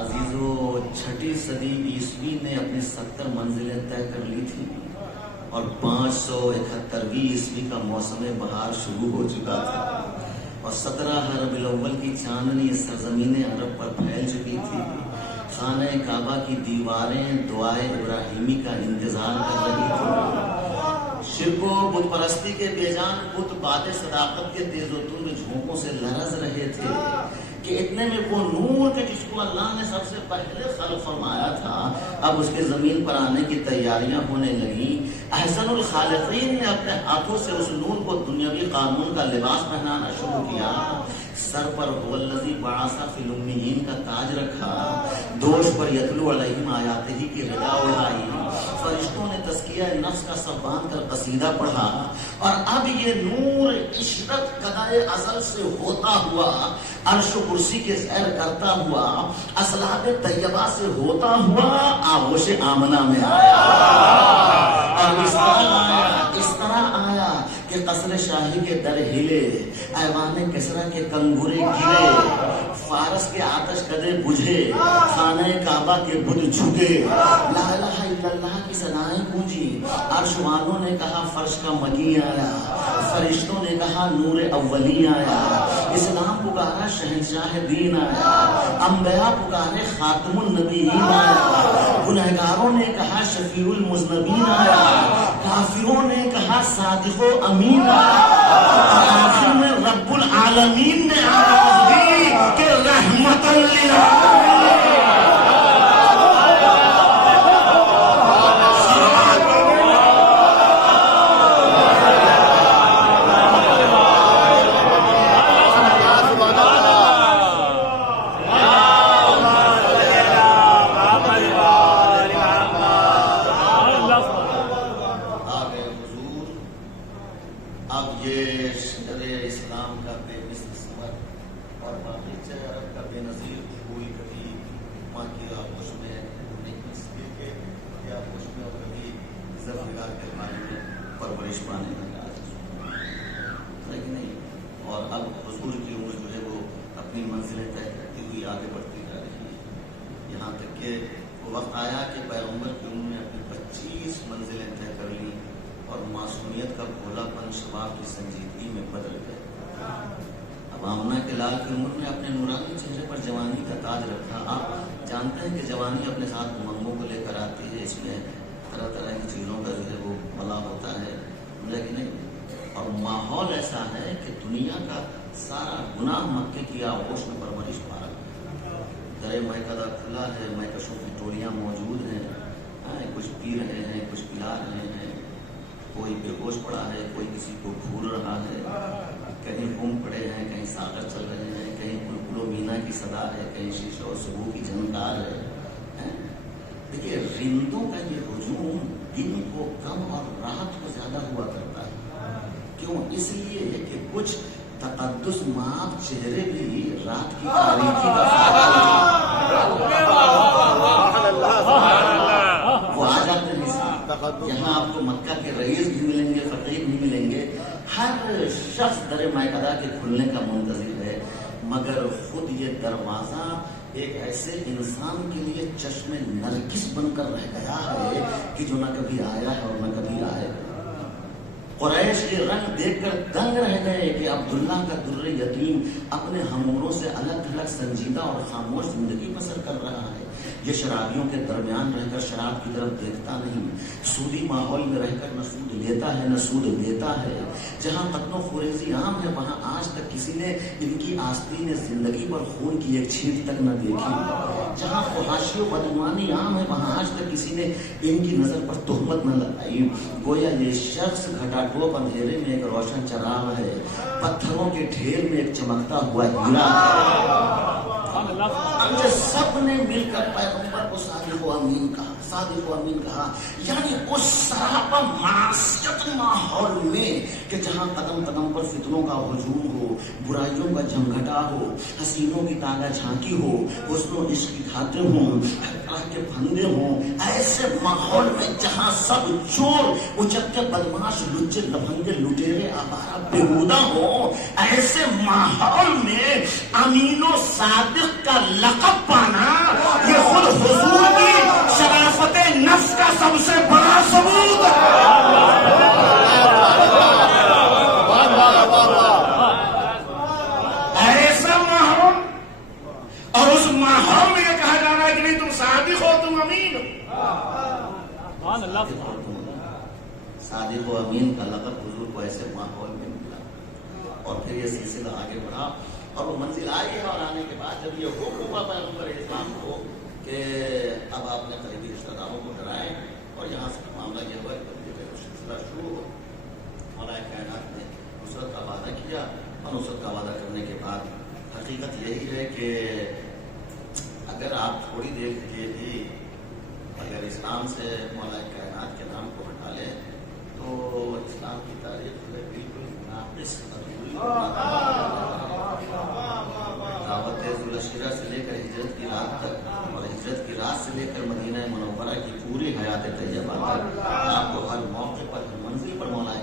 عزیزو، 6 صدی عیسوی نے اپنی 70 منزلیں طے کر لی تھی اور 571 عیسوی کا موسم بہار شروع ہو چکا تھا اور 17 ربیع الاول کی چاندنی سرزمین عرب پر پھیل چکی تھی. خانہ کعبہ کی دیواریں دعائے ابراہیمی کا انتظار کر رہی تھی. شرک و بت پرستی کے بے جان بت باد صداقت کے تیز و تند جھونکوں سے لرز رہے تھے. کہ اتنے میں وہ نور کے جس کو اللہ نے سب سے پہلے خلق فرمایا تھا اب اس کے زمین پر آنے کی تیاریاں ہونے لگی. احسن الخالقین نے اپنے ہاتھوں سے اس نور کو دنیاوی قانون کا لباس پہنانا شروع کیا. سر پر هو الذی بعث فی الامیین کا تاج رکھا, دوش پر یتلو علیہم آیاتہ کی رضا اڑائی, فرشتوں نے تزکیہ نفس کا سب باندھ کر قصیدہ پڑھا, اور اب یہ نور عشرت قضائے ازل سے ہوتا ہوا عرش و کرسی کے سیر کرتا ہوا اصلاب طیبہ سے ہوتا ہوا آغوش آمنہ میں آیا. اور اس طرح آیا کہ قصر شاہی کے در ہلے, ایوان کسرا کے کنگورے گرے, فارس کے آتش کدے بجھے, خانہ کعبہ کے بت جھکے, لا الہ الا اللہ کی ثنائیں گونجی. عرش والوں نے کہا فرش کا مگی آیا, فرشتوں نے کہا نور اولی آیا, اسلام پکارا شہنشاہ دین آیا, انبیاء پکارے خاتم النبیین آیا, گنہگاروں نے کہا شفیع المذنبین آیا, کافروں نے کہا صادق و امین آیا, اور آخر میں رب العالمین نے آواز دی کہ رحمت للعالمین. چہرے بھی رات کی تاریکی کا وہ آ جاتے ہیں. یہاں آپ کو مکہ کے رئیس بھی ملیں گے, فقیر بھی ملیں گے, ہر شخص در مائکدہ کے کھلنے کا منتظر ہے, مگر خود یہ دروازہ ایک ایسے انسان کے لیے چشم نرگس بن کر رہ گیا ہے کہ جو نہ کبھی آیا ہے اور نہ کبھی آئے گا. قریش کے رنگ دیکھ کر دنگ رہ گئے کہ عبداللہ کا در یتیم اپنے ہموروں سے الگ تھلگ سنجیدہ اور خاموش زندگی بسر کر رہا ہے. یہ شرابیوں کے درمیان رہ کر شراب کی طرف دیکھتا نہیں, سودی ماحول میں رہ کر نہ سود لیتا ہے نہ سود دیتا ہے. جہاں قتل و خریزی عام ہے وہاں آج تک کسی نے ان کی آستین زندگی پر خون کی ایک چھینٹ تک نہ دیکھی. جہاں فحاشی و بدعنوانی عام ہے وہاں آج تک کسی نے ان کی نظر پر تہمت نہ لگائی. گویا یہ شخص گھٹا ٹوپ اندھیرے میں ایک روشن چراغ ہے, پتھروں کے ڈھیر میں ایک چمکتا ہوا ہیرا ہے. سب نے مل کر پیغمبر کو صادق و امین کہا, صادق و امین کہا. یعنی اس سراپا معصیت ماحول میں کہ جہاں قدم قدم پر فتنوں کا ہجوم ہو, برائیوں کا جھمگھٹا ہو, حسینوں کی تانا جھانکی ہو, حسن و عشق کی کھاتے ہوں, کے پھندے ہوں, ایسے ماحول میں جہاں سب چور اچکے بدماش لچے لفنگے لٹیرے آوارہ بےہودہ ہوں, ایسے ماحول میں امین و صادق کا لقب پانا یہ خود حضور کی شرافت نفس کا سب سے بڑا ثبوت ایسا ماحول, اور اس ماحول میں یہ کہا جا رہا ہے کہ نہیں تم صادق ہو, تم امین ہو. صادق و امین کا لقب حضور کو ایسے ماحول میں ملا. اور پھر یہ سلسلہ آگے بڑھا اور وہ منزل آئی ہے، اور آنے کے بعد جب یہ حکم ہوا پیغمبر اسلام کو کہ اب آپ نے قریبی رشتہ داروں کو ڈرائیں، اور یہاں سے معاملہ یہ ہوا کہ سلسلہ شروع ہو، مولا کائنات نے نصرت کا وعدہ کیا، اور نصرت کا وعدہ کرنے کے بعد حقیقت یہی ہے کہ اگر آپ تھوڑی دیر کے بھی اگر اسلام سے مولا کائنات کے نام کو ہٹا لیں تو اسلام کی تاریخ میں بالکل ناقص ادھوری دعوت ذوالشیرہ سے لے کر ہجرت کی رات تک، اور ہجرت کی رات سے لے کر مدینہ منورہ کی پوری حیات طیبہ تک آپ کو ہر موقع پر ہر منزل پر مولا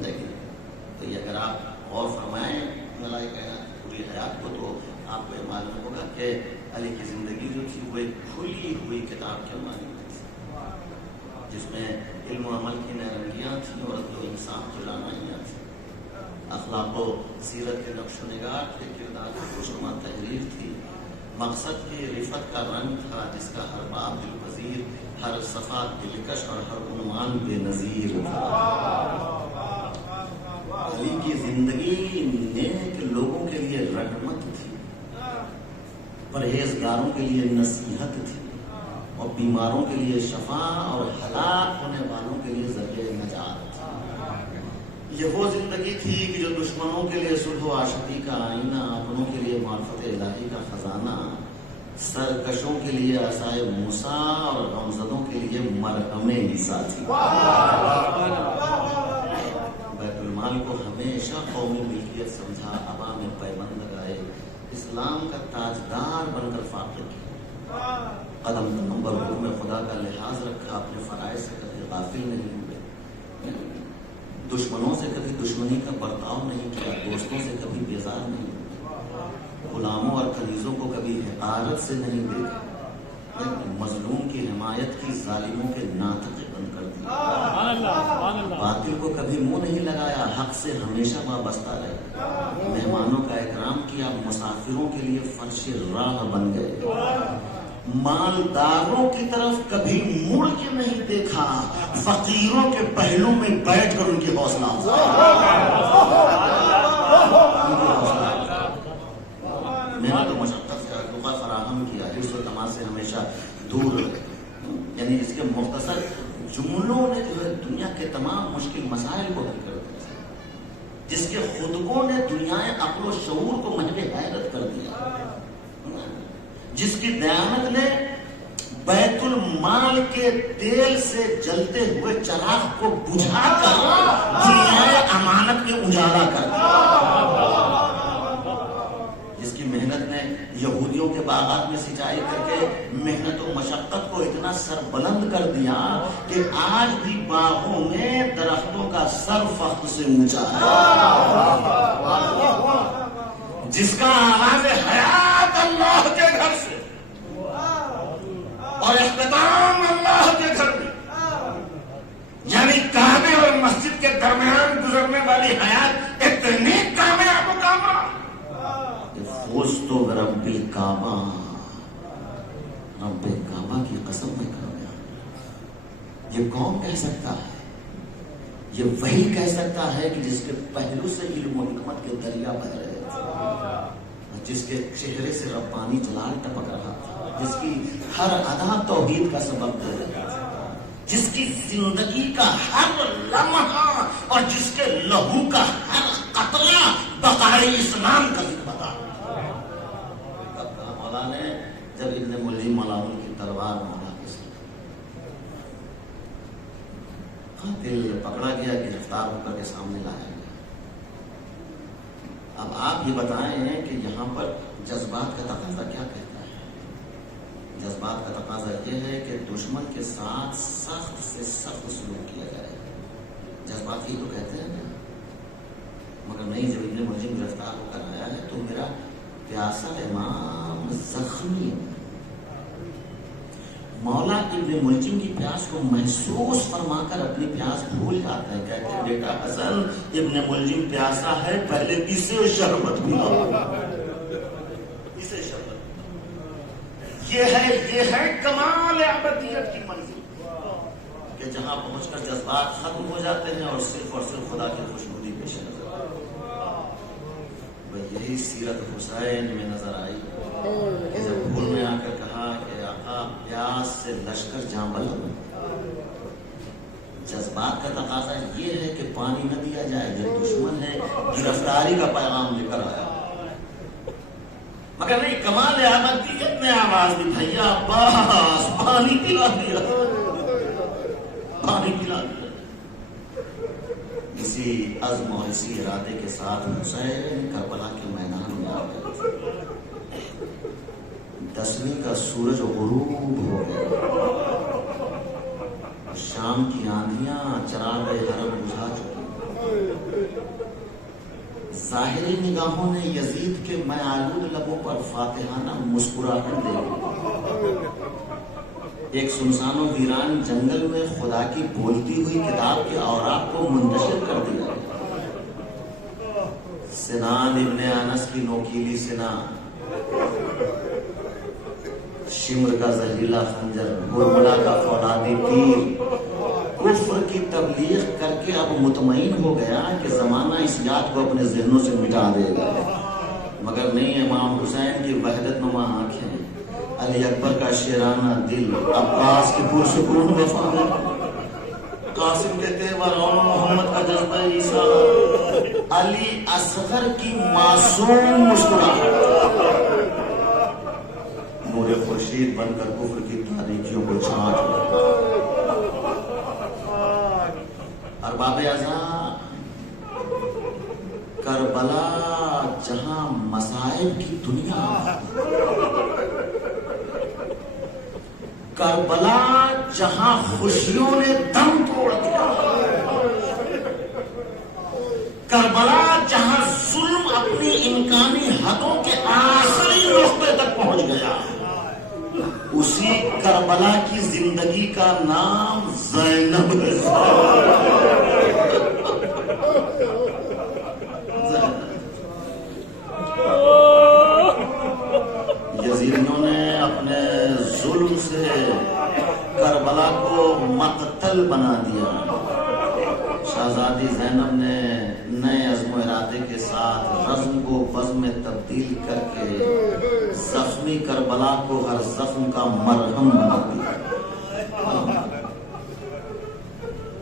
لیکن تو یہ اگر آپ غور فرمائیں مولا کائنات کی پوری حیات کو تو آپ کو یہ معلوم ہوگا کہ علی کی زندگی جو تھی وہ ایک کھلی ہوئی کتاب کے معنی میں تھی، جس میں علم و عمل کی نرمیاں تھیں اور عدل و انصاف کی رعنائیاں تھیں، اخلاق و سیرت کے نقش و نگار تھے، کردار کی خوشنما تحریر تھی، مقصد کی رفت کا رنگ تھا جس کا ہر باب دلپذیر، ہر صفحہ دلکش اور ہر عنوان بے نظیر تھا۔ علی کی زندگی نیک لوگوں کے لیے رحمت تھی، پرہیزگاروں کے لیے نصیحت تھی، اور بیماروں کے لیے شفا اور ہلاک ہونے والوں کے لیے ذریعہ نجات تھی۔ یہ وہ زندگی تھی کہ جو دشمنوں کے لیے صلح و عاشقی کا آئینہ، اپنوں کے لیے معرفت الہی کا خزانہ، سرکشوں کے لیے عصائے موسیٰ اور غمزدوں کے لیے مرہم عیسیٰ تھی۔ بیت المال کو ہمیشہ قومی ملکیت سمجھا، ابا میں پیبند لگائے، اسلام کا تاجدار بن کر فاقد کیا، قدم نمبر حکم خدا کا لحاظ رکھا، اپنے فرائض سے کبھی غافل نہیں ہوئے، دشمنوں سے کبھی دشمنی کا برتاؤ نہیں کیا، دوستوں سے کبھی بیزار نہیں ہوئے، غلاموں اور کنیزوں کو کبھی حقارت سے نہیں دیکھا، مظلوم کی حمایت کی، ظالموں کے ناطق بن کر دیا، باطل کو کبھی منہ نہیں لگایا، حق سے ہمیشہ وابستہ رہے، مہمانوں کا اکرام کیا، مسافروں کے لیے فرش راہ بن گئے، مالداروں کی طرف کبھی مڑ کے نہیں دیکھا، فقیروں کے پہلو میں بیٹھ کر ان کی حوصلہ محنت و مشقت سے رفع فراہم کیا، حرص و طمع سے ہمیشہ دور رہے۔ یعنی اس کے مختصر جملوں نے جو ہے دنیا کے تمام مشکل مسائل کو حل کر دیا، جس کے خطبوں نے دنیا عقل و شعور کو محو حیرت کر دیا، جس کی دیانت نے بیت المال کے تیل سے جلتے ہوئے چراغ کو بجھا کر دنیا امانت میں اجالا کر دیا، جس کی محنت نے یہودیوں کے باغات میں سینچائی کر کے محنت و مشقت کو اتنا سر بلند کر دیا کہ آج بھی باغوں میں درختوں کا سر فخر سے اونچا ہے، جس کا آغاز حیات اللہ کے گھر سے اور اختتام اللہ کے گھر میں، یعنی کعبے اور مسجد کے درمیان گزرنے والی حیات اتنی کامیاب و کامران، فزت برب الکعبہ، رب کعبہ کی قسم میں کامیاب۔ یہ کون کہہ سکتا ہے؟ یہ وہی کہہ سکتا ہے کہ جس کے پہلو سے علم و حکمت کے دریا بہ رہے تھے، جس کے چہرے سے ربانی جلال ٹپک رہا تھا، جس کی ہر ادا توحید کا سبب دے رہا تھا، جس کی زندگی کا ہر لمحہ اور جس کے لہو کا ہر قطرہ بقائے اسلام کا ذکر تھا۔ مولا نے جب ابن ملجم ملعون کی تلوار مولا کے ساتھ قاتل پکڑا گیا، گرفتار ہو کر کے سامنے لایا گیا۔ اب آپ یہ بتائیں کہ یہاں پر جذبات کا تقاضا کیا کہتا ہے؟ جذبات کا تقاضا یہ ہے کہ دشمن کے ساتھ سخت سے سخت سلوک کیا جائے، جذبات ہی تو کہتے ہیں نا۔ مگر نہیں، جب ابن ملجم گرفتار ہو کر آیا ہے تو میرا پیاسا امام زخمی، مولا ابن ملجم کی پیاس کو محسوس فرما کر اپنی پیاس بھول جاتا ہے، کہتے ہیں بیٹا حسن ابن ملجم پیاسا ہے، پہلے اسے شربت پلا، اسے شربت۔ یہ ہے کمال ابدیت کی منزل، کہ جہاں پہنچ کر جذبات ختم ہو جاتے ہیں اور صرف خدا کی خوشنودی پیش نظر آتی ہے۔ یہی سیرت حسین میں نظر آئی کہ جب بھول میں آ کر کہا کہ آقا پیاس سے لشکر جاں بلند، جذبات کا تقاضا یہ ہے کہ پانی نہ دیا جائے، یہ دشمن ہے، گرفتاری کا پیغام لے کر آیا، مگر نہیں، کمال احمدیت نے آواز دی، بھیا عباس پانی پلا دیا، پانی پلا دیا۔ اسی عزم اور اسی ارادے کے ساتھ حسین کربلا کے میدان میں آ گئے۔ 10ویں کا سورج غروب ہو گیا، شام کی آندھیاں چراغ حرم بجھا چکی، ظاہری نگاہوں نے یزید کے میالود لبوں پر فاتحانہ مسکراہٹ دیکھی۔ ایک سنسان و ویران جنگل میں خدا کی بولتی ہوئی کتاب کے اوراق کو منتشر کر دیا۔ سنان ابن انس کی نوکیلی سنان، شمر کا زہریلا خنجر، برملا کا فولادی تیر، کفر کی تبلیغ کر کے اب مطمئن ہو گیا کہ زمانہ اس یاد کو اپنے ذہنوں سے مٹا دے گا، مگر نہیں، امام حسین کی وحدت نما آنکھیں، علی اکبر کا شیرانہ دل، عباس کی پرسکون وفا، قاسم کے تیور اور محمد کا جذبہ عیسیٰ، علی اصغر کی معصوم مسکراہٹ، نور خورشید بن کر کفر کی تاریکیوں کو چھانٹ۔ ارباب اعضاء، کربلا جہاں مصائب کی دنیا، کربلا جہاں خوشیوں نے دم توڑ دیا، کربلا جہاں ظلم اپنی امکانی حدوں کے آخری نقطے تک پہنچ گیا، اسی کربلا کی زندگی کا نام زینب ہے۔ یزیدیوں نے اپنے ظلم سے کربلا کو مقتل بنا دیا، شہزادی زینب نے نئے عزم و ارادے کے ساتھ رزم کو بزم میں تبدیل کر کے زخمی کربلا کو ہر زخم کا مرہم بنا دیا۔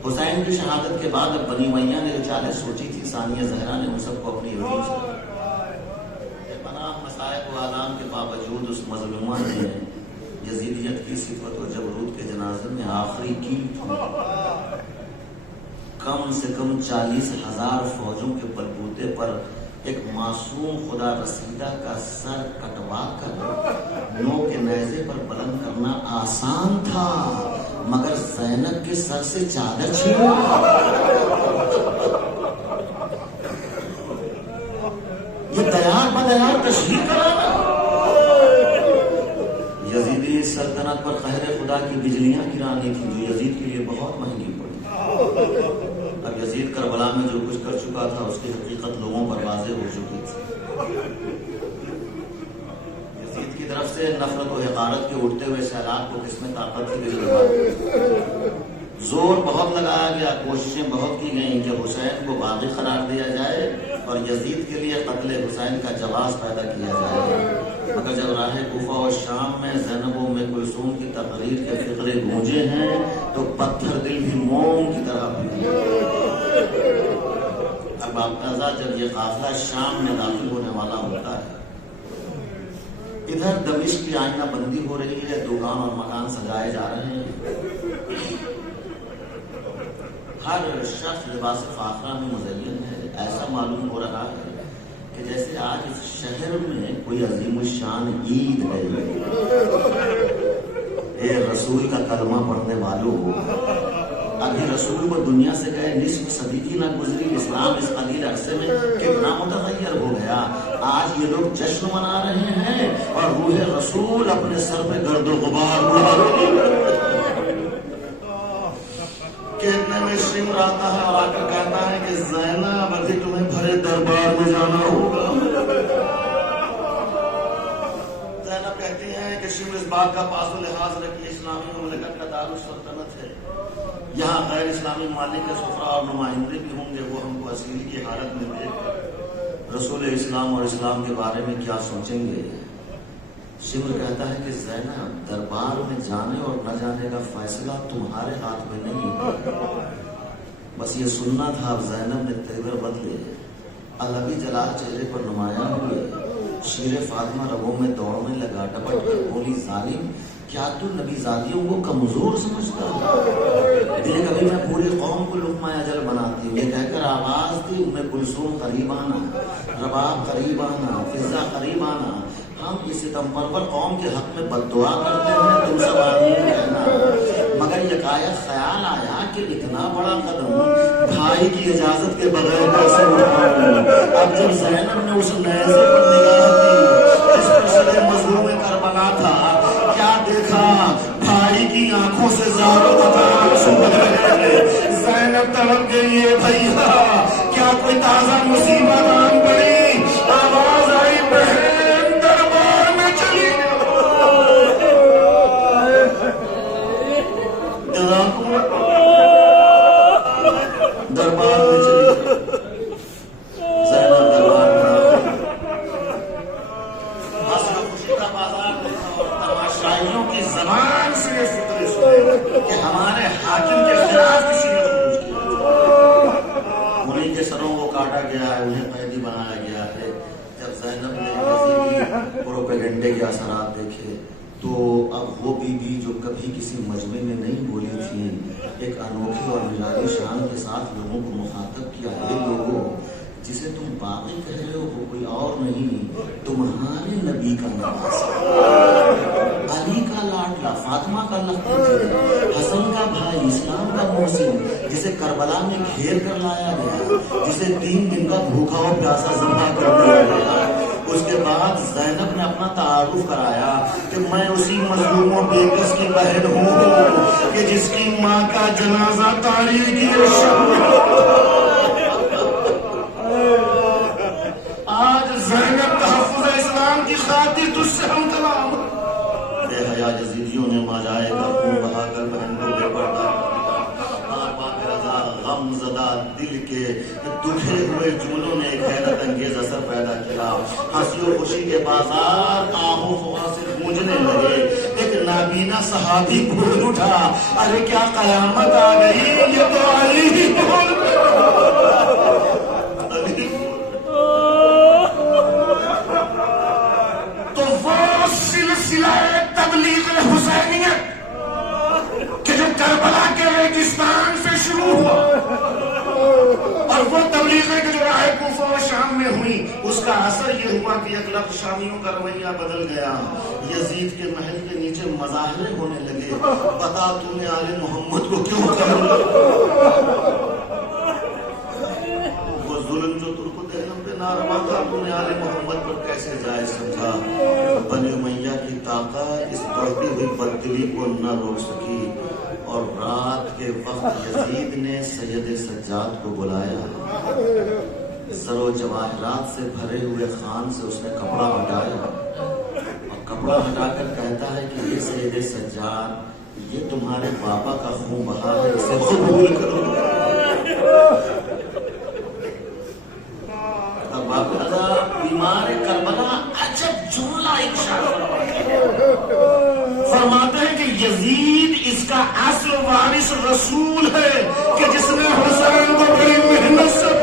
حسین کی شہادت کے بعد اب بنی امیہ نے جو چالیں سوچی تھی، ثانیہ زہرا نے ان سب کو اپنی یقین سے پناہ مصائب و آلام کے باوجود اس مظلومہ نے یزیدیت کی صفت و جبروت کے جنازے میں آخری کی، کم سے کم 40,000 فوجوں کے بلبوتے پر ایک معصوم خدا رسیدہ کا سر کٹوا کر نو کے نیزے پر بلند کرنا آسان تھا، مگر زینب کے سر سے چادر چھینا، یہ دیار بدیار تشریح کرانا۔ یزیدی سلطنت پر قہر خدا کی بجلیاں گرانی تھی، جو یزید کے لیے بہت مہنگی پڑی۔ اب یزید کربلا میں جو کچھ کر چکا تھا اس کی حقیقت لوگوں پر واضح ہو چکی تھی۔ یزید کی طرف سے نفرت و حقارت کے اٹھتے ہوئے سیلاب کو کس میں طاقت تھی؟ زور بہت لگایا گیا، کوششیں بہت کی گئیں کہ حسین کو باغی قرار دیا جائے اور یزید کے لیے قتل حسین کا جواز پیدا کیا جائے، مگر جب راہ کوفہ اور شام میں زینب و ام کلثوم کی تقریر کے فقرے گونجے ہیں تو پتھر دل بھی موم کی طرح پگھلے۔ اب باقاعدہ جب یہ قافلہ شام میں داخل ہونے والا ہوتا ہے، ادھر دمشق کی آئینہ بندی ہو رہی ہے، دکان اور مکان سجائے جا رہے ہیں، ہر شخص لباس فاخرہ میں مزین ہے، ایسا معلوم ہو رہا ہے کہ جیسے آج اس شہر میں کوئی عظیم الشان عید ہے۔ اے رسول کا کلمہ پڑھنے والوں، ابھی رسول کو دنیا سے گئے نصف صدی کی نہ گزری، اسلام اس قلیل عرصے میں کتنا متغیر ہو گیا۔ آج یہ لوگ جشن منا رہے ہیں اور روح رسول اپنے سر پہ گرد و غبار اڑا رہے ہیں۔ اتنے میں شمر آتا ہے اور آ کر کہتا ہے کہ زینب ابھی تمہیں بھرے دربار میں جانا ہوگا۔ زینب کہتی ہیں کہ شمر اس بات کا پاس و لحاظ رکھیے، اسلامی مملکت کا دارالسلطنت ہے، یہاں غیر اسلامی ممالک کے سفراء اور نمائندے بھی ہوں گے، وہ ہم کو اسیری کی حالت میں دیکھ رسول اسلام اور اسلام کے بارے میں کیا سوچیں گے؟ شمر کہتا ہے کہ زینب دربار میں جانے اور نہ جانے کا فیصلہ تمہارے ہاتھ میں نہیں، بس یہ سننا تھا۔ اب زینب نے تیور بدلے، علوی جلال چہرے پر نمایاں ہوئے، شیر فاطمہ رگوں میں دوڑنے لگا، ڈپٹ کر بولی ظالم کیا تو نبی زادیوں کو کمزور سمجھتا ہے؟ دیکھ ابھی میں پوری قوم کو لقمہ اجل بناتی ہوں، یہ کہہ کر آواز دی ام کلثوم قریب آنا، رباب قریب آنا، فضا قریب آنا، ہم اس ستم پرور قوم کے حق میں بد دعا کرتے ہیں، تم سب آمین کہنا۔ مگر یکایک خیال آیا کہ اتنا بڑا قدم بھائی کی اجازت کے بغیر کیسے اٹھاؤں؟ اب جب زینب نے اس نیزے پر نگاہ کی جس پر سر مظلوم کربلا تھا، کیا دیکھا؟ بھائی کی آنکھوں سے زاروں آنسو بہ رہے ہیں۔ زینب تڑپ گئی ہے، بھیا کیا کوئی تازہ مصیبت آن پڑی؟ آواز آئی بہن دربار میں چلی دربار میں چلی زینب دربار میں خوشی کا بازار تماشائیوں کی زبان سے یہ فکر سنے کہ ہمارے حاکم کے خلاف کسی نے خروج کیا، انہیں کے سروں کو کاٹا گیا ہے، انہیں قیدی بنایا گیا ہے۔ جب زینب نے یزیدی پروپیگنڈے کے اثرات دیکھے تو اب وہ بی بی جو کبھی کسی مجمع میں نہیں بولی تھی، ایک انوکھی اور نرالی شان کے ساتھ لوگوں کو مخاطب کیا، اے لوگوں جسے تم باقی کہہ رہے ہو وہ کوئی اور نہیں، تمہارے نبی کا نواسا، علی کا لاڈلا، فاطمہ کا لقب، حسن کا بھائی، اسلام کا محسن، جسے کربلا میں گھیر کر لایا گیا، جسے 3 دن کا بھوکا اور پیاسا ذبح کر دیا گیا۔ اس کے بعد زینب نے اپنا تعارف کرایا کہ میں اسی مظلوم و بے کس کی بہن ہوں کہ جس کی ماں کا جنازہ تاریخی آج زینب تحفظ اسلام کی خاطر تجھ سے ہم کلام۔ بے حیا یزیدیوں نے ماجائے کا خون بہا کر بہن کو بے پردہ غم زدہ دل کے دکھے ہوئے جملوں نے ایک حیرت انگیز اثر پیدا کیا۔ ہنسی و خوشی کے بازار آہو فغاں سے گونجنے لگے۔ ایک نابینا صحابی بول اٹھا، ارے کیا قیامت آ گئی، یہ تو علی ہی بول تو وہ سلسلہ تبلیغ حسینیت کہ جو کربلا کے ریگستان سے شروع ہوا اور وہ تبلیغیں کہ جو راہ کوفہ و شام میں ہوئی، اس کا اثر یہ ہوا کہ یک لفظ شامیوں کا رویہ بدل گیا۔ یزید کے محل کے نیچے مظاہرے ہونے لگے، بتا تو نے آل محمد کو کیوں کہا؟ وہ ظلم جو ترک دہلم پہ ناروا تھا، تو نے آل محمد پر کیسے جائز سمجھا؟ بنی امیہ کی طاقت اس بڑھتی ہوئی بددلی کو نہ روک سکی اور رات کے وقت یزید نے سید سجاد کو بلایا، زر و جواہرات سے بھرے ہوئے خان سے اس نے کپڑا ہٹایا اور کپڑا ہٹا کر کہتا ہے کہ یہ سید سجاد، یہ تمہارے پاپا کا خون بہا ہے، اسے قبول کرو۔ بیمار کربلا عجب جملہ فرماتے ہیں کہ یزید اس کا اصل وارث رسول ہے کہ جس نے حسین کو بڑی محنت سے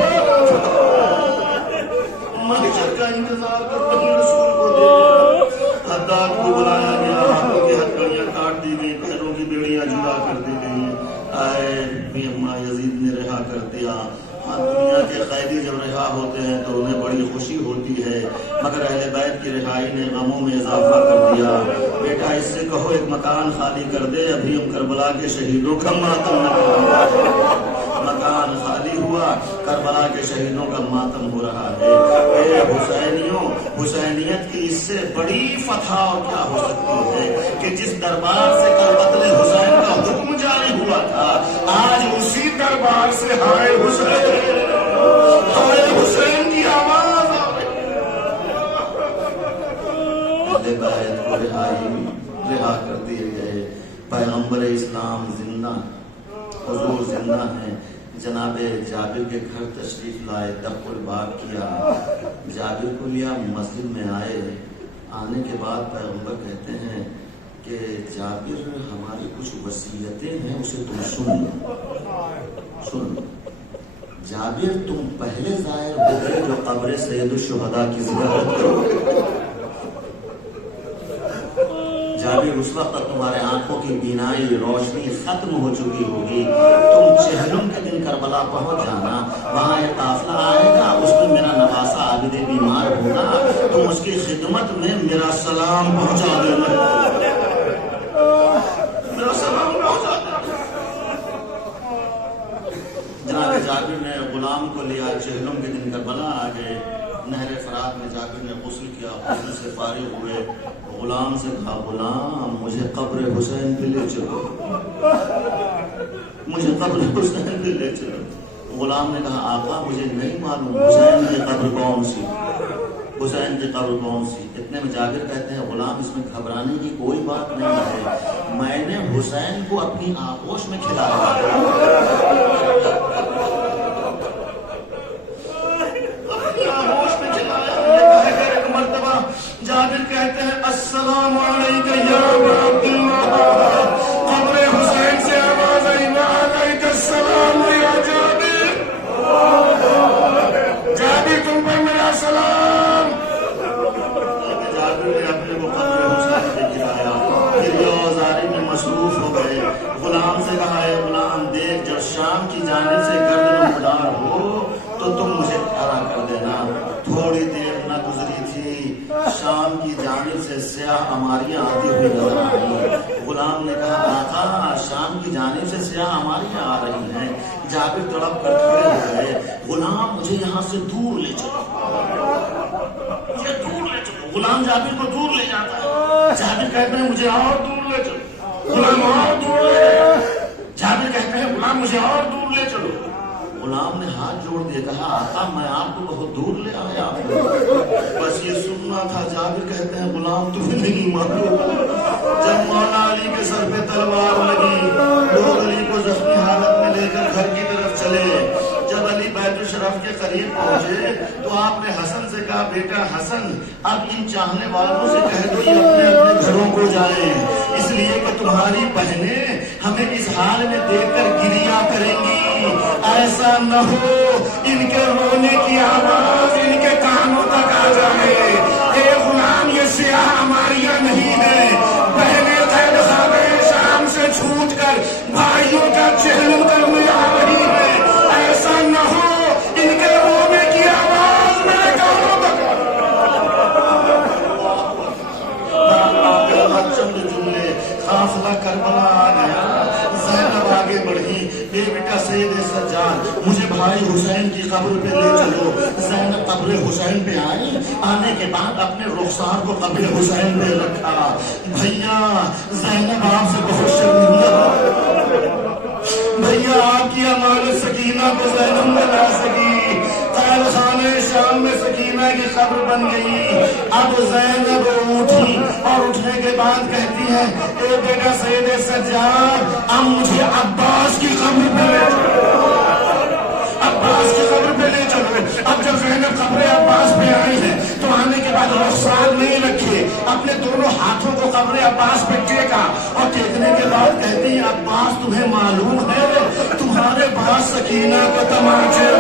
محشر کا انتظار کر رہی رسول کو دیکھا، حداد کو بلایا گیا، ہاتھوں کی ہتھکڑیاں کاٹ دی گئی، پیروں کی بیڑیاں جدا کر دی گئی، آئے بھی اماں یزید نے رہا کر دیا۔ دنیا کے قیدی جب رہا ہوتے ہیں تو انہیں بڑی خوشی ہوتی ہے، مگر اہل بیت کی رہائی نے غموں میں اضافہ کر دیا۔ بیٹا اس سے کہو ایک مکان خالی کر دے، ابھی ہم کربلا کے شہیدوں کا ماتم نہ کریں۔ مکان خالی ہوا، کربلا کے شہیدوں کا ماتم ہو رہا ہے۔ اے حسینیوں، حسینیت کی اس سے بڑی فتح اور کیا ہو سکتی ہے کہ جس دربار سے کل قتل حسین کا حکم جاری ہوا تھا، آج اسی دربار سے ہائے حسین کی آواز آ رہی ہے۔ اہل بیت کو رہا کر دیے گئے، پیغمبر اسلام زندہ حضور زندہ ہیں۔ جناب جابر کے گھر تشریف لائے، دف الباب کیا، جابر کو لیا، مسجد میں آئے۔ آنے کے بعد پیغمبر کہتے ہیں کہ جابر ہماری کچھ وصیتیں ہیں، اسے تم سن لو۔ جابر تم پہلے ظاہر ہو گئے جو قبر سید الشہداء کی زیارت کرو۔ جابر اس وقت تمہارے آنکھوں کی بینائی روشنی ختم ہو چکی ہوگی، تم چہلم کے دن کربلا پہنچ جانا، وہاں ایک قافلہ آئے گا، اس میں میرا نواسا عابد بیمار ہوگا، تم اس کی خدمت میں میرا سلام پہنچا دینا، میرا سلام پہنچا دینا۔ جناب جابر نے غلام کو لیا، چہلم کے دن کربلا آ گئے، نہر فرات میں جابر نے غسل کیا، غسل سے فارغ ہوئے، غلام سے کہا غلام مجھے قبر حسین پہ لے چلو، مجھے قبر حسین پہ لے چلو۔ غلام نے کہا آقا مجھے نہیں معلوم حسین کی قبر کون سی، حسین کی قبر کون سی۔ اتنے میں جابر کہتے ہیں غلام اس میں گھبرانے کی کوئی بات نہیں ہے، میں نے حسین کو اپنی آغوش میں کھلایا، جابر کہتے ہیں السلام علیکم یا عبد اللہ، قبر حسین سے آواز آئی وعلیکم السلام یا جابر، جابر تم پر میرا سلام۔ جابر نے اپنے کو قبر حسین سے گرایا، پھر یہ اوزاری میں مصروف ہو گئے۔ غلام سے کہا ہے غلام دیکھ جب شام کی جانب سے گردن مدار ہو تو تم مجھے کھڑا کر دینا۔ تھوڑی دیر نہ گزری تھی، شام کی جانب سے سیاہ اماریاں آتی ہوئی نظر آئی۔ غلام نے کہا آقا شام کی جانب سے سیاہ اماریاں آ رہی ہیں۔ جابر تڑپ کر کھڑے ہو گئے، غلام مجھے یہاں سے دور لے چلو، مجھے دور لے چلو۔ غلام جابر کو دور لے جاتا ہے، جابر کہتے ہیں مجھے اور دور لے چلو، غلام اور دور لے جاتا ہے، جابر کہتے ہیں غلام مجھے اور دور لے چلو۔ غلام نے ہاتھ جوڑ دیا، کہا آقا میں آپ کو بہت دور لے آیا، بس یہ سننا تھا۔ جابر کہتے ہیں غلام تمہیں نہیں معلوم جب مولا علی کے سر پہ تلوار لگی، لوگ علی کو زخمی حالت میں لے کر گھر کی طرف چلے، جب علی بیت الشرف کے قریب پہنچے تو آپ نے حسن سے کہا بیٹا حسن اب ان چاہنے والوں سے کہہ دو یہ اپنے اپنے گھروں کو جائیں، اس لیے کہ تمہاری بہنیں ہمیں اس حال میں دیکھ کر گریہ کریں گی، ایسا نہ ہو ان کے رونے کی آواز ان کے کانوں تک آ جائے۔ اے غلام یہ سیاہ اماریاں نہیں ہے، بہنیں قید خانہ شام سے چھوٹ کر بھائیوں کا چہلم کرنے آ رہی ہے، ایسا نہ ہو ان کے رونے کی آواز میرے کانوں تک۔ چند جملے قافلہ کربلا آ گیا، زینب آگے بڑھی، اے بیٹا سید سجاد مجھے بھائی حسین کی قبر پہ لے چلو۔ زینب قبر حسین پہ آئی، آنے کے بعد اپنے رخسار کو قبر حسین پہ رکھا۔ بھیا زینب آپ سے بہت شرمندہ، بھیا آپ کی امان سکینہ کو زینب نہ لا سکی، قید خانہ شام میں سکینہ کی قبر بن گئی۔ اب زینب اٹھی اور اٹھنے کے بعد کہتی ہے اے بیٹا سید سجاد اب مجھے عباس کی قبر پہ لے چلو، عباس کی قبر پہ لے چلو۔ اب جب زینب قبر عباس پہ آئی ہے تو آنے کے بعد رخسار نہیں رکھے، اپنے دونوں ہاتھوں کو قبر عباس پہ ٹیکا اور ٹیکنے کے بعد کہتی ہے عباس تمہیں معلوم ہے تمہارے پاس سکینہ کو تماچے